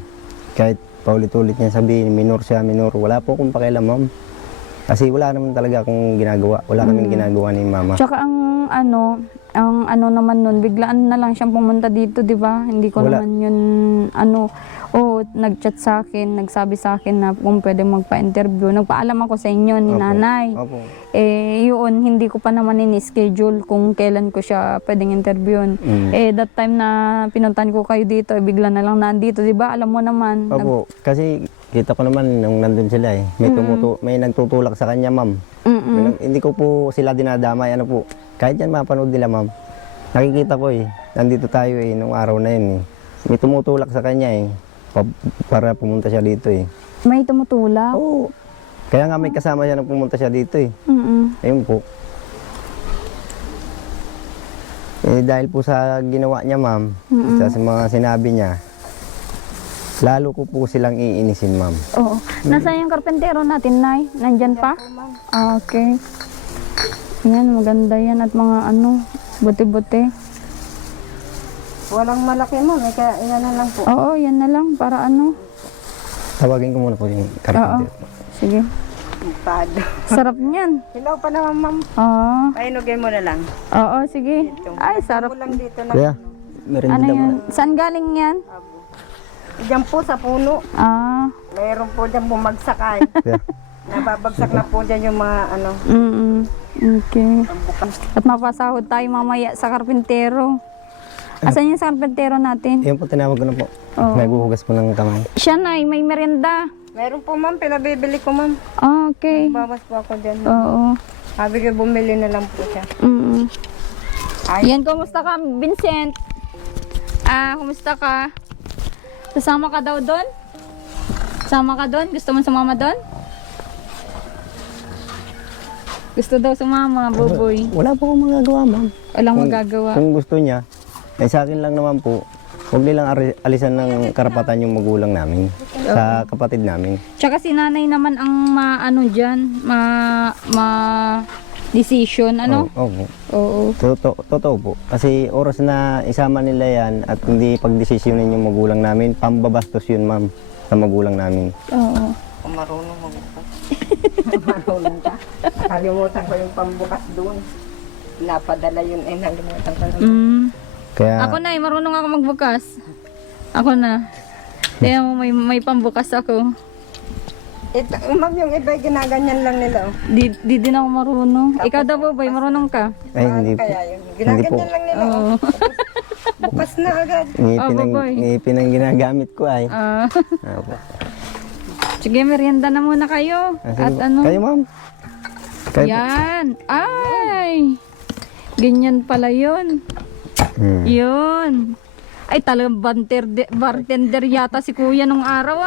kahit paulit-ulit niya sabihin, minor siya, minor. Wala po akong pakialam, ma'am. Kasi wala naman talaga akong ginagawa. Wala kaming ginagawa ni mama. Tsaka ang naman nun, biglaan na lang siyang pumunta dito, di ba? Hindi ko Wala. naman yun, nag-chat sa akin, nagsabi sa akin na kung pwede magpa-interview. Nagpaalam ako sa inyo ni Opo. nanay. Opo. Yun, hindi ko pa naman in-schedule kung kailan ko siya pwedeng interviewin. That time na pinuntan ko kayo dito, bigla na lang nandito, di ba? Alam mo naman. Opo. Kasi kita ko naman nung nandun sila eh. May nagtutulak sa kanya, ma'am. Hindi ko po sila dinadamay, ano po. Kahit yan mapanood nila, ma'am. Nakikita ko eh, nandito tayo eh, nung araw na yun eh. May tumutulak sa kanya eh, para pumunta siya dito eh. May tumutulak? Oo. Kaya nga may kasama siya na pumunta siya dito eh. Ayun po. Eh, dahil po sa ginawa niya, ma'am, sa mga sinabi niya, lalo ko po silang iinisin, ma'am. Oo. Nasaan yung karpentero natin, Nay? Nandyan pa? Ah, okay. Yan, maganda yan at mga ano, buti-buti. Walang malaki mo, kaya iyan na lang po. Oo, yan na lang para ano. Tawagin ko muna po yung Oo. carpenter. Sige. Pado. Sarap niyan. Hilaw pa naman, ma'am. Oo. Painugin mo na lang. Oo, sige. Ay, sarap. Lang dito na. Kuya, meron Ano din yan? Saan galing yan? Diyan po sa puno. Ah. Mayroon po dyan bumagsak ay. Kuya, Nababagsak na po dyan yung mga ano. Okay. At mapasahod tayo mamaya sa karpentero. Asan yung sa karpentero natin? yun po tinawag ko na po. Oo. Nagbuhugas po ng kamay. Siya, Nay, may merienda. Meron po, ma'am, pinabibili ko, ma'am. Ah, okay. Bawas po ako dyan. Oo. Sabi ko, bumili na lang po siya. Ay. Yan, kumusta ka, Vincent? Kumusta ka? Sasama ka daw doon? Sama ka doon? Gusto mo sumama doon? Gusto daw sumama, Buboy. Wala po akong magagawa, ma'am. Walang magagawa. Kung gusto niya, ay sa akin lang naman po, huwag nilang alisan ng karapatan yung magulang namin sa kapatid namin. Tsaka si nanay naman ang maano dyan, decision, ano? Oo. Oo. Totoo po. Kasi oras na isama nila yan at hindi pagdesisyonin yung magulang namin, pambabastos yun, ma'am, sa magulang namin. Oo. Kung marunong magbukas. Marunong ka. Nakalimutan ko yung pambukas doon. Napadala yun eh, nalimutan ko naman. Kaya, Ako na, marunong ako magbukas. Ako na. Kaya mo may pambukas ako. Ito, ma'am, yung iba ginaganyan lang nila. Oh. Di din ako marunong. Ikaw daw, Buboy, marunong ka? ay hindi po. Kaya yun, Hindi po. ginaganyan lang nila. Oh. Oo. Bukas na agad. baboy. Ngipin ang ginagamit ko ay. Ah. Opo. Sige, merienda na muna kayo. Sige At po. ano? Kayo, ma'am. Kayo po. Yan. Ay! Ganyan pala yun. Yun. Ay, talagang bartender yata si kuya nung araw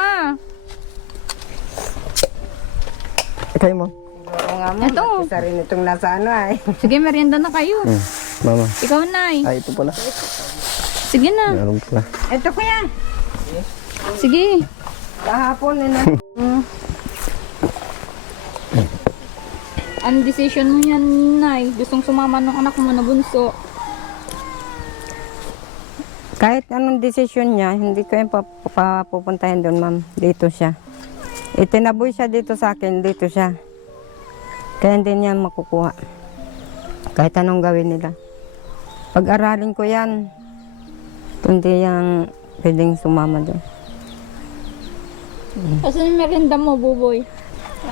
Kayo, ma'am. Oo nga, ma'am. Ito. Isa rin itong nasa ano ay. Sige, merienda na kayo. Mama. Ikaw, Nay. Ay, ito pala. Sige na. Meron pala. Ito kuya. Sige. Kahapon eh. Anong decision mo yan, Nay? Gustong sumama ng anak mo na bunso. Kahit anong desisyon niya, hindi ko yung papupuntahin doon, ma'am. Dito siya. Itinaboy siya dito sa akin, dito siya. Kaya hindi niya makukuha. Kahit anong gawin nila. Pag-aralin ko yan, hindi yan pwedeng sumama doon. Kasi yung merienda mo, Buboy.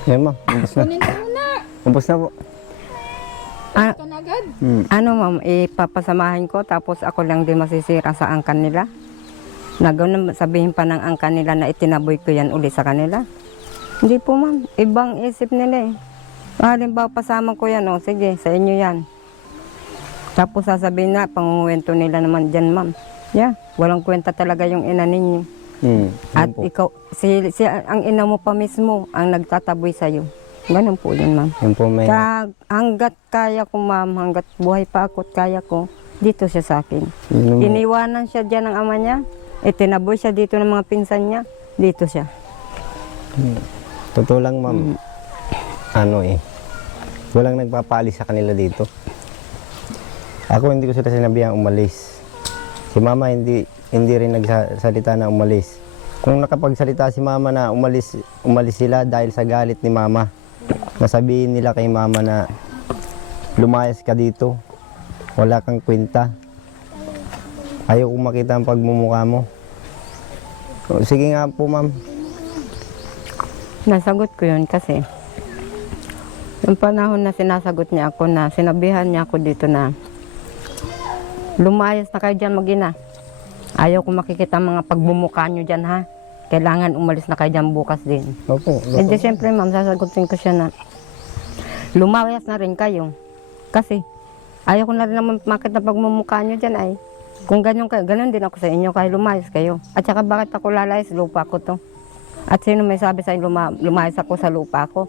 Yan, ma'am. Ubus na. Kunin mo muna. Ubus na po. Ah, Ito na agad. ano, ma'am, ipapasamahin ko tapos ako lang din masisira sa angkan nila. Nagawin sabihin pa ng angkan nila na itinaboy ko yan uli sa kanila. Hindi po, ma'am. Ibang isip nila eh. Halimbawa, pasama ko yan, o sige, sa inyo yan. Tapos sasabihin na, pangunguwento nila naman dyan, ma'am. Yeah, walang kwenta talaga yung ina ninyo. At Yan po. ikaw, ang ina mo pa mismo ang nagtataboy sa'yo. Ganun po yun, ma'am. Yan po may... Kaya hanggat kaya ko, ma'am, hanggat buhay pa ako at kaya ko, dito siya sa akin. Yun ang- Iniwanan siya dyan ng ama niya, itinaboy siya dito ng mga pinsan niya, dito siya. Totoo lang, ma'am. Ano eh. Walang nagpapaalis sa kanila dito. Ako hindi ko sila sinabihang umalis. Si mama hindi rin nagsalita na umalis. Kung nakapagsalita si mama na umalis sila dahil sa galit ni mama. Nasabihin nila kay mama na lumayas ka dito. Wala kang kwenta. Ayaw ko makita ang pagmumukha mo. O, sige nga po, ma'am. Nasagot ko yun kasi yung panahon na sinasagot niya ako na sinabihan niya ako dito na lumayas na kayo dyan mag-ina. Ayaw ko makikita mga pagmumukha nyo dyan, ha. kailangan umalis na kayo dyan bukas din. Opo. Eh di syempre ma'am, sasagutin ko siya na lumayas na rin kayo. Kasi ayaw ko na rin naman makita pagmumukha nyo dyan ay. Kung ganyan kayo, ganun din ako sa inyo, kaya lumayas kayo. At saka bakit ako lalayas, lupa ko to. At sino may sabi sa inyo, lumayas ako sa lupa ko.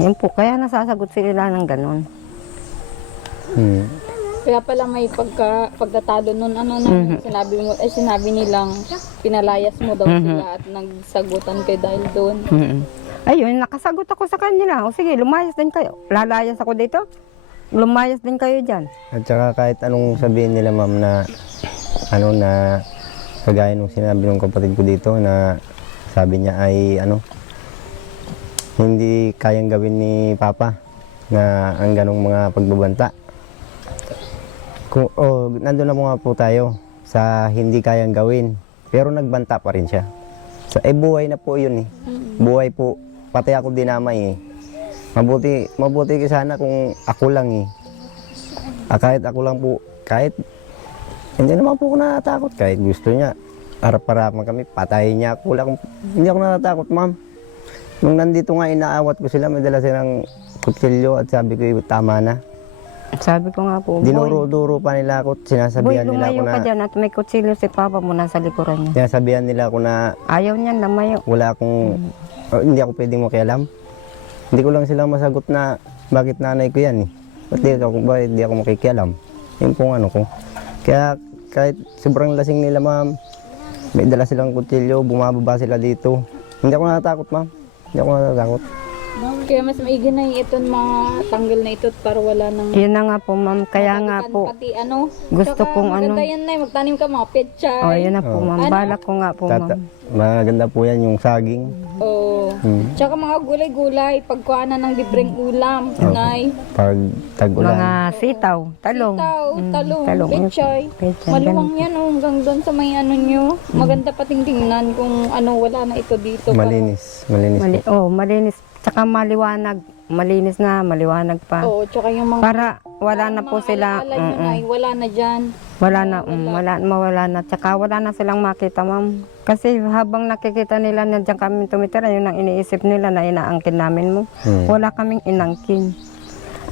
Yun po, kaya nasasagot sila ng ganun. Kaya pala may pagkatalo nun, ano na, sinabi nilang pinalayas mo daw sila at nagsagutan kayo dahil doon. Ayun, nakasagot ako sa kanila. O sige, lumayas din kayo. Lalayas ako dito. Lumayas din kayo dyan. At saka kahit anong sabihin nila ma'am na ano na kagaya nung sinabi ng kapatid ko dito na sabi niya ay ano hindi kayang gawin ni Papa na ang ganong mga pagbabanta. Kung nandun na mga po tayo sa hindi kayang gawin pero nagbanta pa rin siya. So, buhay na po yun eh. Buhay po. Pati ako dinamay eh. Mabuti sana kung ako lang eh. Kahit ako lang po, kahit hindi naman po ako natatakot. Kahit gusto niya, harap-harapan kami, patayin niya ako. Hindi ako natatakot, ma'am. Nung nandito nga, inaawat ko sila, may dala silang kutsilyo at sabi ko, tama na. Sabi ko nga po, Dinuro-duro pa nila ako, sinasabihan nila ako lumayo na, ka dyan at may kutsilyo si Papa mo nasa likuran niya. sinasabihan nila ako na Ayaw niyan, lumayo. wala akong, hindi ako pwedeng makialam. Hindi ko lang silang masagot na bakit nanay ko yan eh. Bakit di ako makikialam? Yun pong ano ko. Kaya kahit sobrang lasing nila ma'am, may dala silang kutsilyo, bumababa sila dito. Hindi ako natatakot ma'am. Hindi ako natatakot. Kaya mas maigi na itong mga tanggal na ito para wala nang... Yun na nga po, ma'am. Kaya nga po, Pati ano, gusto tsaka kong ano. maganda yan na, magtanim ka mga petchay. Oh, yun na po, ma'am. Ano? Balak ko nga po, ma'am. Maganda po yan yung saging. Oo. Tsaka mga gulay-gulay, pagkuhanan ng libreng ulam, nay. Pag tag-ulan. Mga sitaw, talong. Talong, petchay. Petchay, Maluwang yan, oh, hanggang doon sa may ano nyo. Maganda pating tingnan kung ano, wala na ito dito. Malinis. Malinis po. Malinis. Tsaka maliwanag. Malinis na, maliwanag pa. Oo, tsaka yung mga... Para wala na po sila. Alala nyo, nay, wala na dyan. Mawala na. Tsaka wala na silang makita, ma'am. Kasi habang nakikita nila na dyan kami tumitira, yun ang iniisip nila na inaangkin namin mo. Wala kaming inangkin.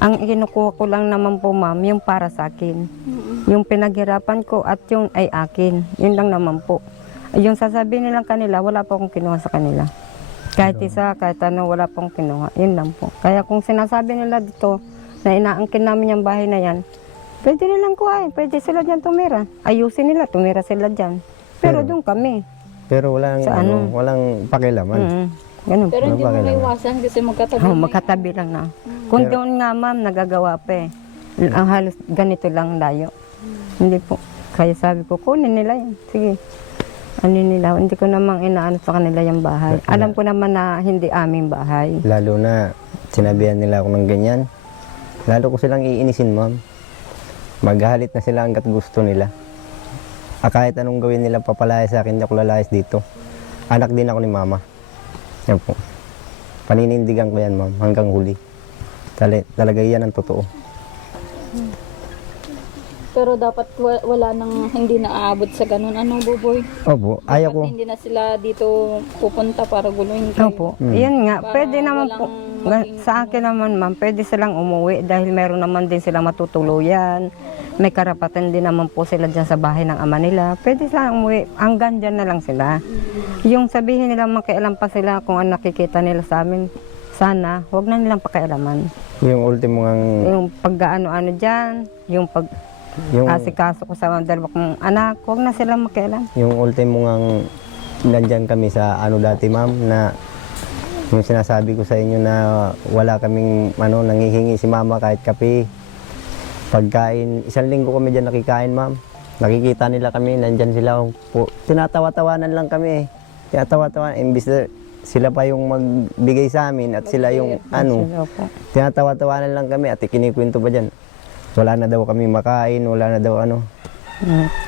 Ang kinukuha ko lang naman po, ma'am, yung para sa akin. Yung pinaghirapan ko at yung ay akin. Yun lang naman po. Yung sasabihin nilang kanila, wala po akong kinuha sa kanila. Kahit isa, kahit ano, wala pong kinuha. Yun lang po. Kaya kung sinasabi nila dito na inaangkin namin yung bahay na yan, pwede nilang kuhain. Pwede sila dyan tumira. Ayusin nila, tumira sila dyan. Pero doon kami. Pero walang, Sa ano? walang pakialaman. Ganun po. Pero hindi mo Bakit naman? maiwasan kasi magkatabi. Magkatabi lang na. Kung Pero- doon nga, ma'am, nagagawa pa eh. Ang halos ganito lang layo. Hindi po. Kaya sabi ko, kunin nila yun. Sige. Ano nila, hindi ko namang inaano sa kanila yung bahay. Alam ko naman na hindi aming bahay. Lalo na sinabihan nila ako ng ganyan. Lalo ko silang iinisin, ma'am. Maghahalit na sila hanggat gusto nila. Kahit anong gawin nila papalayas sa akin, hindi ako lalayas dito. Anak din ako ni mama. Yan po. Paninindigan ko yan, ma'am, hanggang huli. Talaga yan ang totoo. Pero dapat wala nang hindi na aabot sa ganun. Ano, Buboy? Opo, ayaw ko. Dapat hindi na sila dito pupunta para guluhin kayo. Opo. Yan nga, Para pwede naman po. walang Sa akin naman, ma'am, pwede silang umuwi dahil meron naman din silang matutuluyan. May karapatan din naman po sila dyan sa bahay ng ama nila. Pwede silang umuwi. Hanggang dyan na lang sila. Yung sabihin nila makialam pa sila kung ano nakikita nila sa amin, sana, huwag na nilang pakialaman. Yung ultimo ang... Yung pag-ano-ano dyan, yung asikaso ko sa dalawa kong anak, huwag na silang makialam. Yung ultimo ang nandyan kami sa ano dati, ma'am, na yung sinasabi ko sa inyo na wala kaming nangihingi si mama kahit kape. Pagkain, 1 linggo kami dyan nakikain, ma'am. Nakikita nila kami, nandyan sila. Tinatawa-tawanan lang kami eh. Tinatawa-tawanan, imbis na sila pa yung magbigay sa amin at sila yung tinatawa-tawanan lang kami at ikinikwento pa dyan. Wala na daw kami makain, wala na daw ano.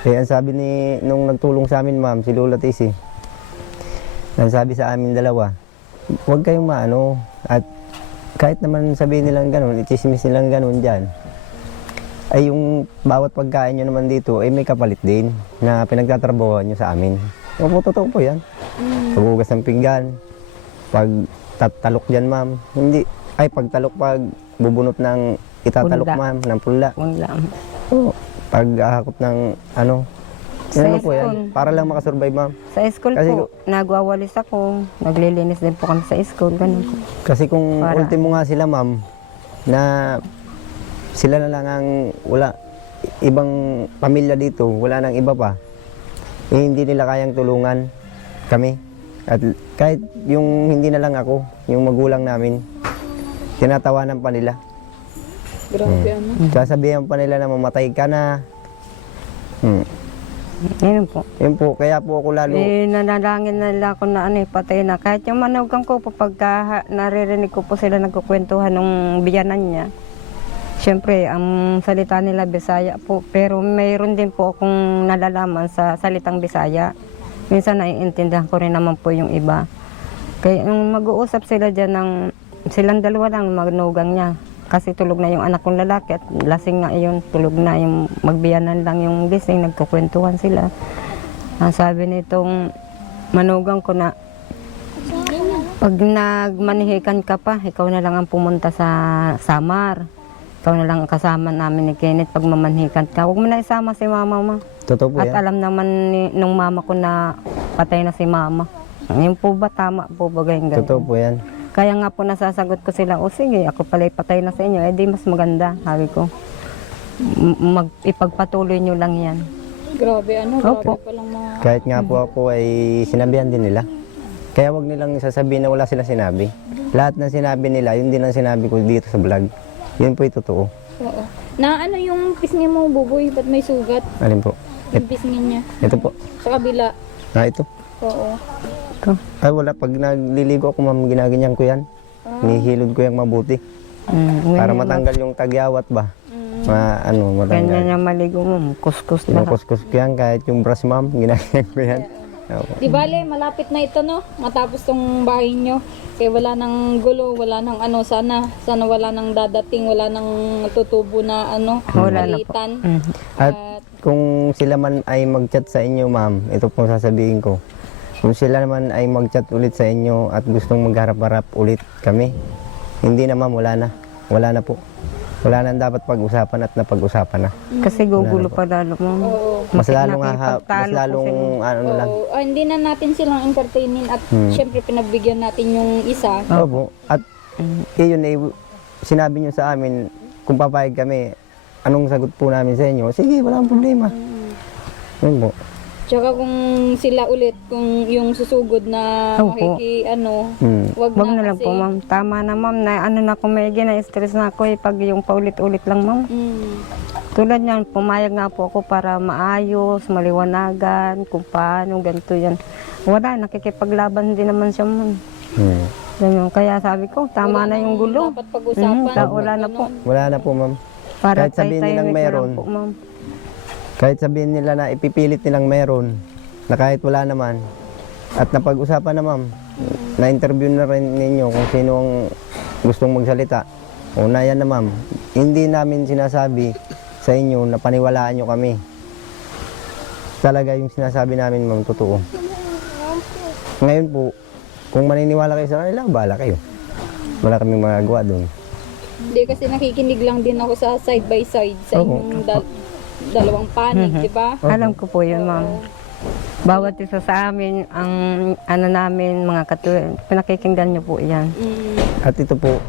Eh, ang sabi nung nagtulong sa amin, ma'am, si Lola Tisi, ang sabi sa amin dalawa, huwag kayong maano. At kahit naman sabihin nilang ganun, itismis nilang ganun dyan, ay yung bawat pagkain nyo naman dito, ay may kapalit din na pinagtatrabahoan nyo sa amin. Opo, totoo po yan. paghugas ng pinggan, pag tatalok dyan, ma'am. Hindi, ay pagtalok, pag bubunot ng itatalok, Punda. ma'am, ng pula. Wala. Oo. Pag ahakot ng ano, Sa yan po school. yan. Para lang makasurvive, ma'am. Sa school Kasi po, nagwawalis ako. Naglilinis din po kami sa school. Ganun po. Kasi kung Para- ultimo nga sila, ma'am, na sila na lang ang wala, ibang pamilya dito, wala nang iba pa, eh, hindi nila kayang tulungan kami. At kahit yung hindi na lang ako, yung magulang namin, tinatawanan pa nila. Grabe ano. Sasabihan pa nila na mamatay ka na. Ganun po. Yun po, kaya po ako lalo, Nanalangin na nila ako na patay na. Kahit yung manugang ko po, pagka naririnig ko po sila nagkukwentuhan ng biyanan niya. Siyempre, ang salita nila Bisaya po. Pero mayroon din po akong nalalaman sa salitang Bisaya. Minsan naiintindihan ko rin naman po yung iba. Kaya yung mag-uusap sila dyan ng, silang dalawa lang manugang niya. Kasi tulog na yung anak kong lalaki at lasing nga yun, tulog na yung magbiyanan lang yung gising, nagkukwentuhan sila. Ang sabi nitong manugang ko na, pag nagmanihikan ka pa, ikaw na lang ang pumunta sa Samar. Ikaw na lang ang kasama namin ni Kenneth pag mamanhikan ka. Huwag mo na isama si mama mo. totoo po At yan. alam naman nung mama ko na patay na si mama. Yun po ba, tama po ba ganyan? Totoo po yan. Kaya nga po nasasagot ko sila, o sige, ako pala patay na sa inyo, di mas maganda, sabi ko. Ipagpatuloy nyo lang yan. Grabe ano, Opo. grabe palang mga... Kahit nga po ako ay sinabihan din nila. Kaya wag nilang sasabihin na wala sila sinabi. Lahat ng sinabi nila, yun din ang sinabi ko dito sa vlog. Yun po yung totoo. Oo. Na ano yung pisngi mo, Buboy? Ba't may sugat? Alin po? Yung pisngi niya. Ito po. Sa kabila. Ito. Oo. Ay wala, pag nagliligo ako, ma'am, ginaganyan ko yan. Nihilod ko yung mabuti. Para matanggal yung tagyawat ba? Ganyan Matanggal. yung maligo mo, kuskus Yung lahat. kuskus ko yan, kahit yung brush, ma'am, ginaganyan ko yan. Opo. Di bale, malapit na ito no, matapos tong bahay nyo. Kaya wala nang gulo, wala nang ano, sana wala nang dadating, wala nang tutubo na ano, Wala na po. malitan. At kung sila man ay mag-chat sa inyo, ma'am, ito pong sasabihin ko. Kung sila naman ay mag-chat ulit sa inyo at gustong magharap-harap ulit kami, hindi na, ma'am, wala na. Wala na po. Wala na dapat pag-usapan at napag-usapan na. Kasi gugulo pa lalo mo. Oo. Mas lalo nga, mas Nakipagtalo po lalong sila. ano na lang. Oo. Hindi na natin silang entertainin at syempre pinagbigyan natin yung isa. Opo. At yun eh, sinabi nyo sa amin, kung papayag kami, anong sagot po namin sa inyo? Sige, walang problema. Yun po. Tsaka kung sila ulit, kung yung susugod na Opo. wag Wag na lang kasi. po, ma'am. Tama na, ma'am. Na, ano na kung may na-stress na ako pag yung paulit-ulit lang, ma'am. Tulad niyan, pumayag nga po ako para maayos, maliwanagan, kung paano, ganito yan. Wala, nakikipaglaban din naman siya, ma'am. Ganyan. Kaya sabi ko, tama na yung gulo. Dapat pag-usapan. Wala na po. Wala na po, ma'am. Para Kahit sabihin tay-tay nilang na lang meron. po, ma'am. Kahit sabihin nila na ipipilit nilang meron, na kahit wala naman, at napag-usapan na, ma'am, na-interview na rin ninyo kung sino ang gustong magsalita. O na yan na, ma'am. Hindi namin sinasabi sa inyo na paniwalaan nyo kami. Talaga yung sinasabi namin, ma'am, totoo. Ngayon po, kung maniniwala kayo sa kanila, bahala kayo. Wala kaming magagawa doon. Hindi kasi nakikinig lang din ako sa side by side sa Oo. inyong dalawang panig, di ba? Alam ko po yun, ma'am. Bawat isa sa amin, ang ano namin, mga katulad, pinakikinggan niyo po yan. At ito po,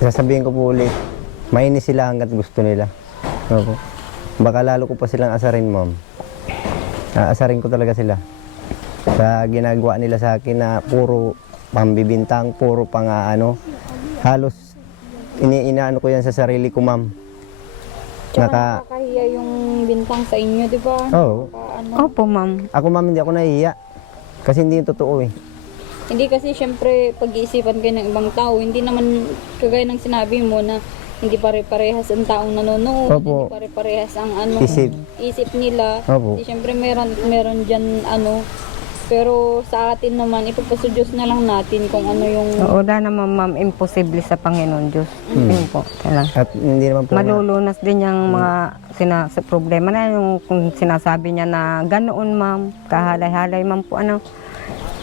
sasabihin ko po ulit, mainis sila hanggat gusto nila. Opo. Baka lalo ko pa silang asarin, ma'am. Aasarin ko talaga sila. Sa ginagawa nila sa akin na puro pambibintang, puro pang halos inaano ko yan sa sarili ko, ma'am. Tsaka nakakahiya yung bintang sa inyo, di ba? Oo. Opo, ma'am. Ako, ma'am, hindi ako nahihiya. Kasi hindi yung totoo eh. Hindi kasi syempre pag-iisipan kayo ng ibang tao, hindi naman kagaya ng sinabi mo na hindi pare-parehas ang taong nanonood, Opo. hindi pare-parehas ang Isip. isip nila. Opo. Hindi syempre meron diyan Pero sa atin naman, ipagpasudyos na lang natin kung ano yung... Wala naman ma'am, imposible sa Panginoon Diyos. Yun po, talaga. At hindi naman po Malulunas din yung mga sa problema na yung kung sinasabi niya na ganoon ma'am, kahalay-halay ma'am po ano.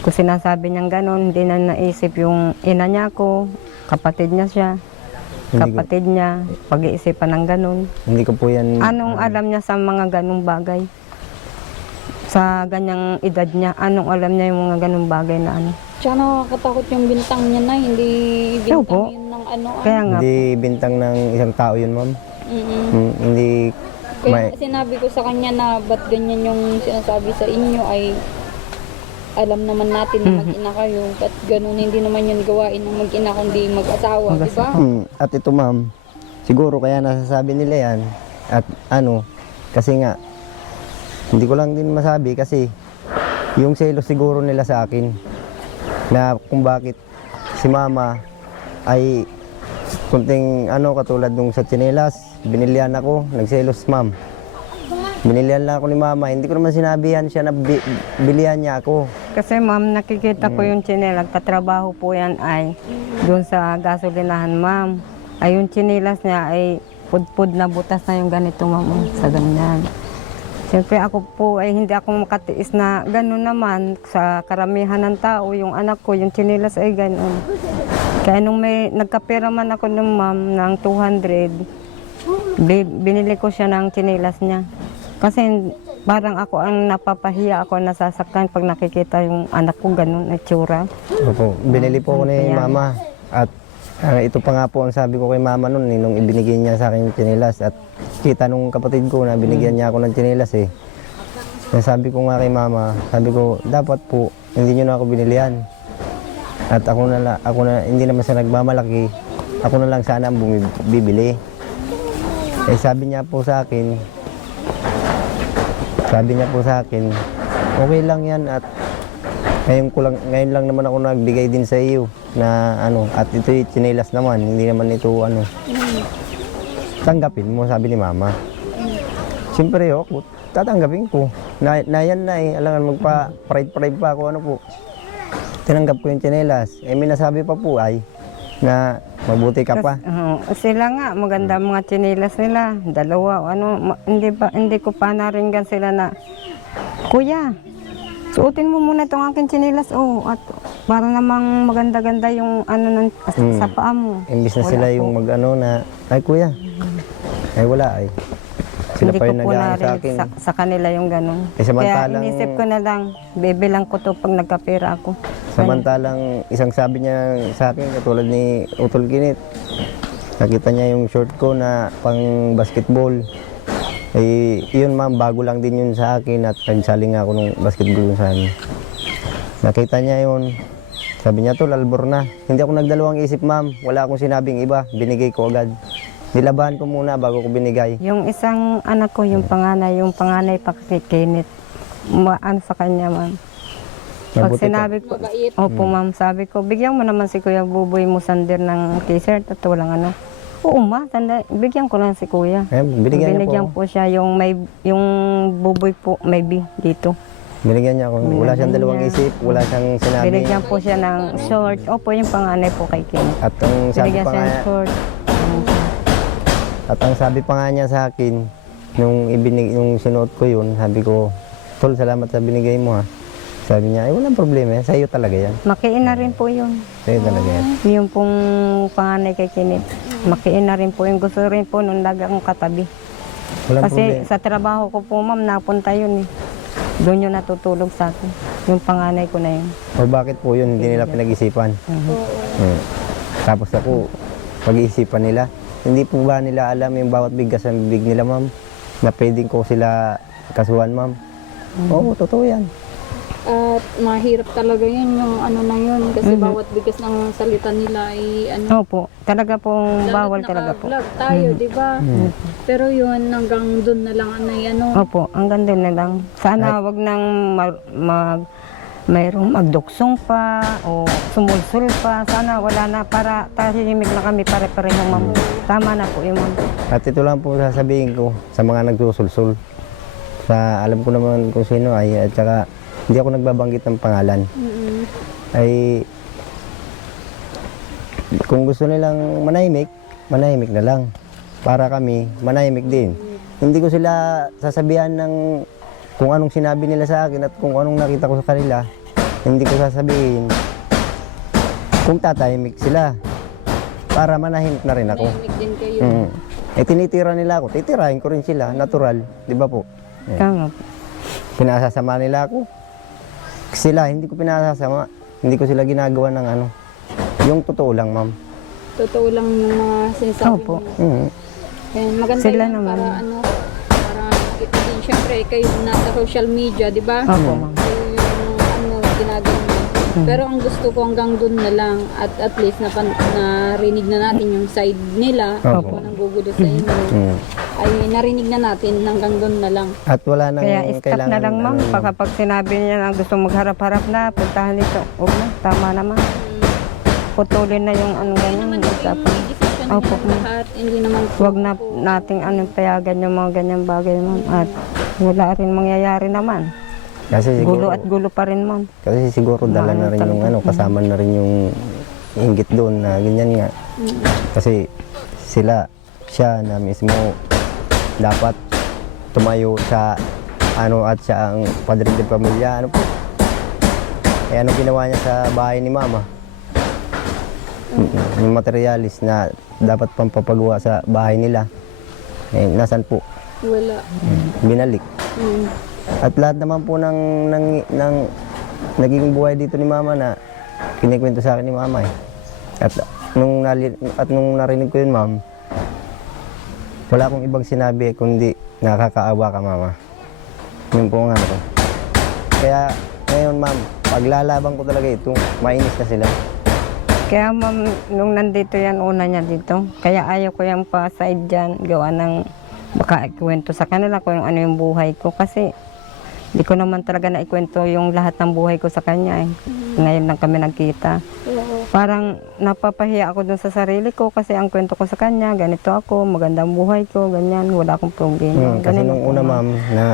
Kung sinasabi niyang ganoon, hindi na naisip yung ina niya ko, kapatid niya siya, kapatid niya, pag-iisipan ng ganoon. hindi ko po yan Anong alam niya sa mga ganong bagay? Sa ganyang edad niya, anong alam niya yung mga ganong bagay na ano? Tsaka nakakatakot yung bintang niya na, hindi Ew bintang po. yun ng ano. Kaya nga, hindi bintang ng isang tao yun, ma'am. Mm-mm. Hindi Kaya may sinabi ko sa kanya na ba't ganyan yung sinasabi sa inyo ay alam naman natin na mag-ina kayo. At ganun, hindi naman yun gawain ng mag-ina kundi mag-asawa, di ba? At ito, ma'am, siguro kaya nasasabi nila yan. At ano, kasi nga hindi ko lang din masabi kasi yung selos siguro nila sa akin na kung bakit si mama ay kunting ano katulad nung sa tsinelas, binilihan ako, nagselos ma'am. Binilihan lang ako ni mama, hindi ko naman sinabihan siya na bilihan niya ako. kasi ma'am, nakikita ko yung tsinelas, katrabaho po yan ay doon sa gasolinahan ma'am. Ay yung tsinelas niya ay pudpud na butas na yung ganito ma'am, sa ganyan. Siyempre ako po ay hindi ako makatiis na gano'n naman sa karamihan ng tao. Yung anak ko, yung tsinelas ay gano'n. Kaya nung may nagkapera man ako ng ma'am ng 200, binili ko siya ng tsinelas niya. Kasi parang ako ang napapahiya, ako ang nasasaktan pag nakikita yung anak ko gano'n, itsura. Opo, binili po ako ni mama at ito pa nga po ang sabi ko kay mama noon nung ibinigay niya sa akin yung tsinelas at kita nung kapatid ko na binigyan niya ako ng tsinelas eh. Sabi ko nga kay mama, sabi ko dapat po hindi niyo na ako binilihan. At ako na hindi naman siya nagmamalaki. Ako na lang sana ang bibili. Eh sabi niya po sa akin, okay lang yan at ngayon lang naman ako nagbigay din sa iyo na ano at ito yung tsinelas naman, hindi naman ito ano. Tanggapin mo, sabi ni mama. Siyempre ako, tatanggapin ko. Na yan na eh, alangan magpa-pride pa ako ano po. Tinanggap ko yung tsinelas. Eh may nasabi pa po ay na mabuti ka pa. Sila nga, maganda mga tsinelas nila. Dalawa, hindi ko pa naringgan sila na, Kuya, suotin mo muna itong aking tsinelas. At para namang maganda-ganda yung sa paa mo. Imbis na Wala sila po. yung mag-ano na, ay kuya, ay wala ay. Sila Hindi pa ko yung po nag-ano sa narinig akin. sa kanila yung ganun. Eh, Kaya samantalang- inisip ko na lang, bibilang ko to pag nagkapera ako. Samantalang isang sabi niya sa akin, katulad ni Utol Kinit, nakita niya yung short ko na pang basketball. Eh, yun ma'am, bago lang din yun sa akin at nagsaling ako ng basketball sa amin. Nakita niya yun. Sabi niya, Tol, albor na. Hindi ako nagdalawang isip, ma'am. Wala akong sinabing iba. Binigay ko agad. Nilabahan ko muna bago ko binigay. Yung isang anak ko, yung panganay pa kay Kenneth, ano sa kanya, ma'am. Pag Mabuti pa. sinabi ko, Mabait. opo ma'am, sabi ko, bigyan mo naman si Kuya Buboy Musander ng t-shirt at walang ano. Oo ma, bigyan ko lang si Kuya. Eh, binigyan niya po. po siya yung Buboy po, may B dito. Binigyan niya ako. Wala siyang dalawang niya. isip. Wala siyang sinabi. Binigyan po siya ng short. Opo, yung panganay po kay Kenneth. At ang sabi Binigyan pa siya ng nga, short. at ang sabi pa nga niya sa akin, nung sinuot ko yun, sabi ko, Tol, salamat sa binigay mo ha. Sabi niya, ay walang problema yan. Sa iyo talaga yan. Makiin na rin po yun. Sa iyo talaga yan. Yung pong panganay kay Kenneth. Makiin na rin po yun. Gusto rin po nung lagi akong katabi. Walang Kasi problema. sa trabaho ko po ma'am, napunta yun eh. Doon yun natutulog sa akin. Yung panganay ko na yun. O bakit po yun, hindi nila pinag-isipan. Tapos ako, pag-iisipan nila. Hindi po ba nila alam yung bawat bigas ang bibig nila, ma'am? Na pwedeng ko sila kasuhan, ma'am? Oo, totoo yan. At mahirap talaga yun, yung ano na yun. Kasi bawat bigas ng salita nila ay ano. Opo, talaga pong bawal talaga po. Naka-vlog tayo, di ba? Pero yun, hanggang doon na lang anay ano. Opo, ang ganda na lang. Sana wag nang mayroong magduksong pa o sumulsul pa. Sana wala na para tahimik na kami pare-pareho ma'am. Tama na po yun ma'am. At ito lang po sasabihin ko sa mga nagsusulsul. Alam ko naman kung sino ay, at saka hindi ako nagbabanggit ng pangalan, ay kung gusto nilang manahimik na lang. Para kami, manahimik din. Hindi ko sila sasabihan ng kung anong sinabi nila sa akin at kung anong nakita ko sa kanila. Hindi ko sasabihin kung tatahimik sila. Para manahimik na rin ako. Nahimik din kayo. Eh tinitira nila ako, titirahin ko rin sila, natural, di ba po? Eh, Tama po. pinasasama nila ako. Sila, hindi ko pinasasama. Hindi ko sila ginagawa ng ano. Yung totoo lang, ma'am. Totoo lang yung mga sinasabi Opo. mo. Mm. Kaya maganda Sila yan naman. para ano, para din syempre kayo nasa social media, di ba? Opo, ma'am. Kayo yung ano, ginagawa mo. Pero ang gusto ko hanggang dun na lang at least narinig na natin yung side nila, Opo. kung anong gugulo sa inyo, Mm. ay narinig na natin hanggang dun na lang. At wala nang Kaya stop kailangan, na lang, ma'am. ano, Kapag sinabi niya na gusto magharap-harap na, puntahan nito. Huwag na, tama naman. Putulin na yung ano Kaya ganyan, naman yung usapan. decision Opo, ng ma'am. lahat, hindi naman Huwag na nating anong payagan yung mga ganyang bagay, ma'am. At wala rin mangyayari naman. kasi Gulo siguro, at gulo pa rin, ma'am. kasi siguro dala na rin yung ano, kasama na rin yung inggit doon na ganyan nga. Kasi siya na mismo dapat tumayo sa ano at siya ang padre de pamilya, ano po. Eh ano ginawa niya sa bahay ni mama? Yung materialis na dapat pampapagawa sa bahay nila. Eh, nasan po? wala. Binalik. Mm. At lahat naman po ng naging buhay dito ni mama na kinikwento sa akin ni mama eh. At nung narinig ko yun, ma'am, wala akong ibang sinabi kundi nakakaawa ka, mama. Yun po ang ano ko. Kaya ngayon, ma'am, paglalaban ko talaga ito, mainis na sila. Kaya, ma'am, nung nandito yan, una niya dito, kaya ayaw ko yung pa-side dyan, gawa ng baka ikwento sa kanila kung ano yung buhay ko. Kasi di ko naman talaga naikwento yung lahat ng buhay ko sa kanya eh. Ngayon lang kami nagkita. Oo. Parang napapahiya ako dun sa sarili ko kasi ang kwento ko sa kanya, ganito ako, magandang buhay ko, ganyan, wala akong problema. Kasi Ganun nung po, una, ma'am, na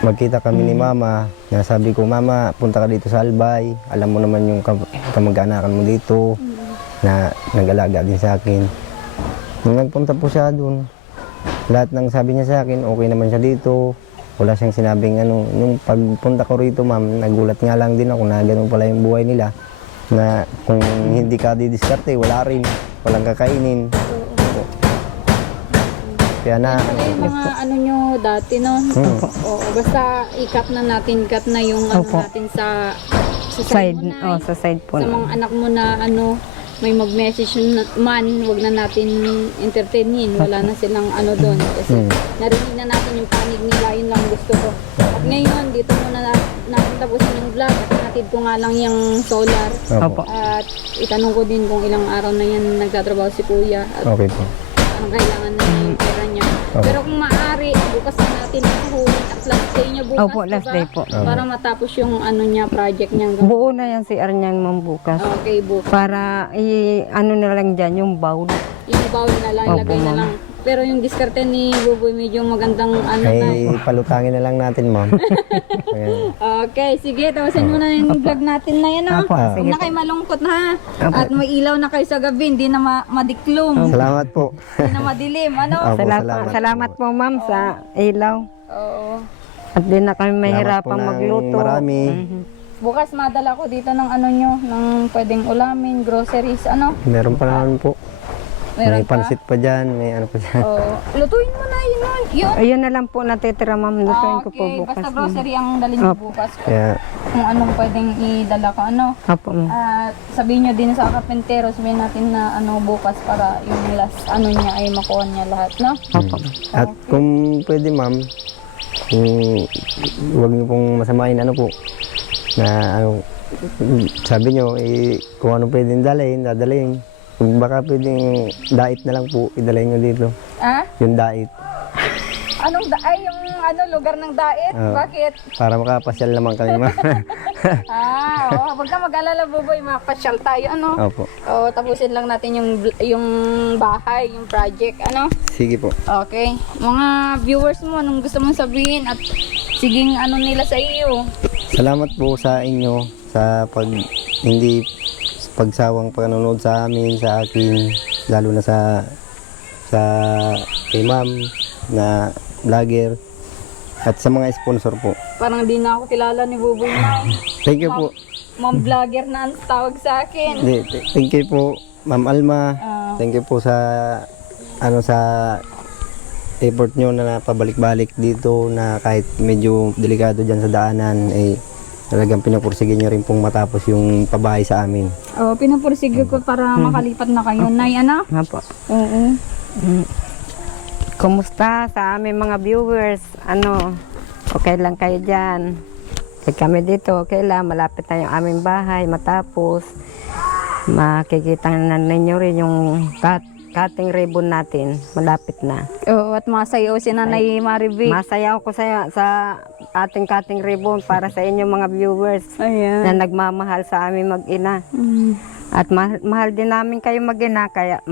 magkita kami ni mama, na sabi ko, mama, punta ka dito sa Albay. Alam mo naman yung kamag-anakan mo dito, na nag-alaga din sa akin. Nung nagpunta po siya doon, lahat ng sabi niya sa akin, okay naman siya dito. Wala siyang sinabing ano. Nung pagpunta ko rito, ma'am, nagulat nga lang din ako na ganun pala yung buhay nila. Na kung hindi ka didiskarte, wala rin. Walang kakainin. Kaya na, Pala yung mga ano nyo dati, no? Oo, basta i-cut na natin, cut na yung ano Opo. natin sa Side, mo na, oh, sa side po. sa mga anak mo na ano, may mag-message man, wag na natin entertainin, wala na silang ano doon. Kasi narinig na natin yung panig nila, yun lang gusto ko. At ngayon, dito muna natin tapusin yung vlog. At natid ko nga lang yung solar. Opo. At itanong ko din kung ilang araw na yan nagtatrabaho si kuya. At Okay po. ang kailangan na yung pera niya. Okay. Pero kung maaari, bukas na natin ihuhuli at last day niya bukas. Opo, last diba? day po. Para matapos yung ano niya, project niya. Buo na yan si Arnyan, ma'am, bukas. Okay, bukas. Para ano na lang dyan, yung bowl. Yung bowl na lang, Opo, ilagay na ma'am. lang. Pero yung diskarte ni Buboy medyo magandang ano na. Ay, palutangin na lang natin, ma'am. Ayan. Okay, sige, tawasin mo na yung vlog natin na yan, ha? Opo, Huwag sige na kayo malungkot, ha? Opo. At may ilaw na kayo sa gabi, hindi na madiklom, Salamat po. hindi na madilim, ano? Opo, Salamat po, ma'am, sa ilaw. Oo. At di na kami Salamat po mahirapang ng magluto. marami. Bukas madala ko dito ng ano nyo, ng pwedeng ulamin, groceries, ano? Meron pa naman po. Meron May pansit pa dyan, may ano pa dyan. Oo. Lutuin mo na yun. Yun. Ayun na lang po natitira, ma'am. Lutuin ko po Okay, bukas. basta grocery ang dalhin nyo Opo. bukas. Kaya, Kung anong pwedeng idala ko, ano? Opo, ma'am. At sabihin nyo din sa kapentero, sabihin natin na ano bukas para yung last ano niya ay makuha niya lahat, no? Opo, ma'am. at kung pwede, ma'am, huwag niyo pong masamain, ano po, na ano, sabi niyo, kung ano pwedeng dalhin, dadalhin. Kung baka pwedeng dait na lang po, idalhin niyo dito. Ah? Yung dait, Anong ay yung ano lugar ng daet? Oo. Bakit? para makapasyal naman kami, ma'am. Oo, wag ka mag-alala, Buboy, makapasyal tayo, ano? Opo. Oo, tapusin lang natin yung bahay, yung project, ano? Sige po. Okay. Mga viewers mo, anong gusto mong sabihin at siging ano nila sa iyo? Salamat po sa inyo sa hindi pagsawang panonood sa amin, sa akin, lalo na sa kay ma'am na vlogger at sa mga sponsor po. Parang di na ako kilala ni Buboy na. Thank you po. Mom vlogger na ang tawag sa akin. Thank you po, Ma'am Alma. Thank you po sa sa effort nyo na napabalik-balik dito na kahit medyo delikado dyan sa daanan talagang pinupursige nyo rin pong matapos yung pabahay sa amin. Oh, pinapursige ko para makalipat na kayo. Nay, ano? Nga po. Oo. Kumusta sa aming mga viewers? Okay lang kayo dyan? Kami dito, okay lang. Malapit na yung aming bahay. Matapos, makikita na ninyo rin yung cutting ribbon natin. Malapit na. Oo, at masayaw si Nanay Marivic. Masayaw ko sa ating cutting ribbon para sa inyo mga viewers Ayan. na nagmamahal sa aming mag-ina. At mahal din namin kayo mag-ina, kaya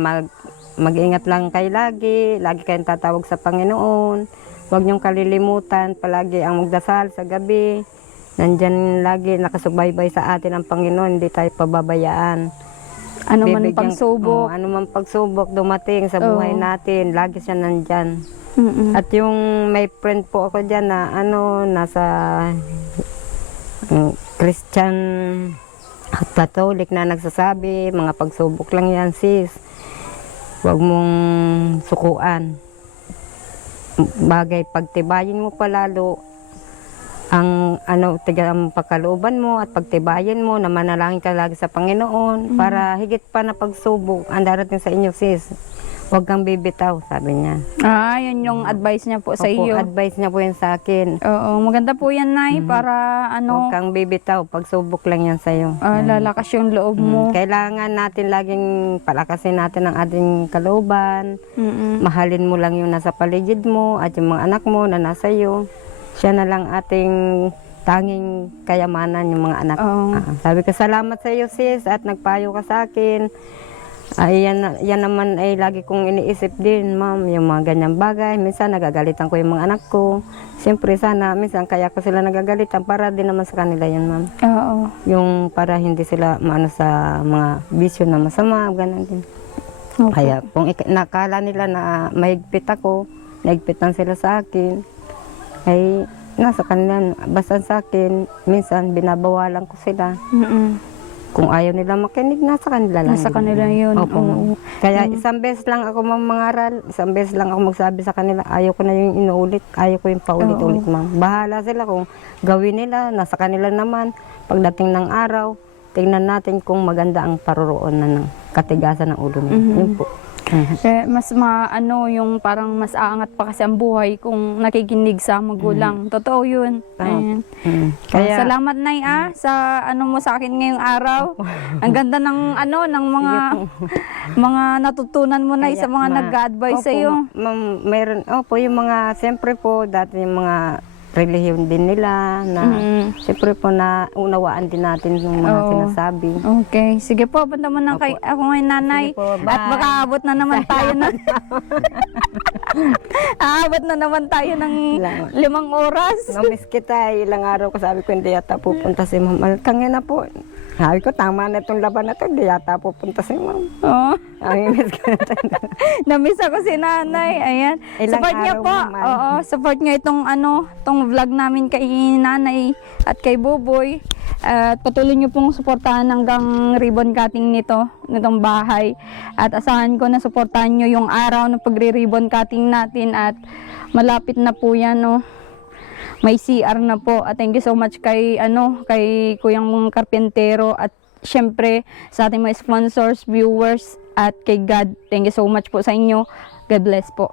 mag-ingat lang kayo lagi. Lagi kayong tatawag sa Panginoon. Huwag niyong kalilimutan palagi ang magdasal sa gabi. Nandyan lagi nakasubaybay sa atin ang Panginoon, hindi tayo pababayaan. Ano man pagsubok. Ano man pagsubok dumating sa buhay natin, lagi siya nandyan. At yung may friend po ako dyan na nasa Christian at Catholic na nagsasabi, mga pagsubok lang yan sis. Huwag mong sukuan. Bagay, pagtibayin mo palalo ang ang pagkalooban mo at pagtibayin mo na manalangin ka lagi sa Panginoon para higit pa na pagsubok ang darating sa inyo sis. Huwag kang bibitaw, sabi niya. Yun yung advice niya po sa Opo, iyo. advice niya po yan sa akin. Oo, maganda po yan, Nay, para Huwag kang bibitaw, pagsubok lang yan sa'yo. lalakas yung loob mo. Kailangan natin laging palakasin natin ang ating kalooban. Mahalin mo lang yung nasa paligid mo at yung mga anak mo na nasa iyo. Siya na lang ating tanging kayamanan, yung mga anak. Sabi ko, salamat sa iyo sis at nagpayo ka sa akin. Yan naman ay lagi kong iniisip din, ma'am, yung mga ganyang bagay. Minsan nagagalitan ko yung mga anak ko. Siyempre sana, minsan kaya ko sila nagagalitan para din naman sa kanila yan, ma'am. Oo. Yung para hindi sila maano sa mga bisyo na masama, ganun din. Okay. Kaya kung nakala nila na mahigpit ako, nahigpitan sila sa akin, ay nasa kanila, basta sa akin, minsan binabawalan ko sila. Kung ayaw nila makinig, nasa kanila lang. Nasa kanila yun. Opo. Oo. Kaya isang beses lang ako mangaral, isang beses lang ako magsabi sa kanila, ayaw ko na yung inuulit, ayaw ko yung paulit-ulit, ma'am. Bahala sila kung gawin nila, nasa kanila naman. Pagdating ng araw, tingnan natin kung maganda ang paroroon na ng katigasan ng ulo nila. Yun po. Mas yung parang mas aangat pa kasi ang buhay kung nakikinig sa magulang. Totoo yun. Ayan. Kaya, Salamat, Nay, sa mo sa akin ngayong araw. Ang ganda ng ng mga natutunan mo, Nay, sa mga nag-a-advise sa iyo. Ma'am, meron, yung mga, siyempre po, dati yung mga relihiyon din nila na siyempre po na unawaan din natin yung mga sinasabi. Okay. Sige po, punta mo na kay ako ngayon, Nanay. Sige po, bye. At baka aabot na naman tayo ng aabot na naman tayo ng 5 oras. Namiss kita, ilang araw ko sabi ko hindi yata pupunta si Ma'am. Kanya na po. Sabi ko, tama na itong laban na ito, hindi yata pupunta si Ma'am. Oh. Ang miss ko na tayo. Namiss ako si Nanay. Ayan. Ilang Support niyo araw po. naman. Oo, support niyo itong tong vlog namin kay Nanay at kay Buboy. At patuloy niyo pong suportahan hanggang ribbon cutting nitong bahay. At asahan ko na suportahan niyo yung araw ng pagre-ribbon cutting natin at malapit na po yan, no. May CR na po. At thank you so much kay Kuyang Karpentero at syempre sa ating mga sponsors, viewers at kay God. Thank you so much po sa inyo. God bless po.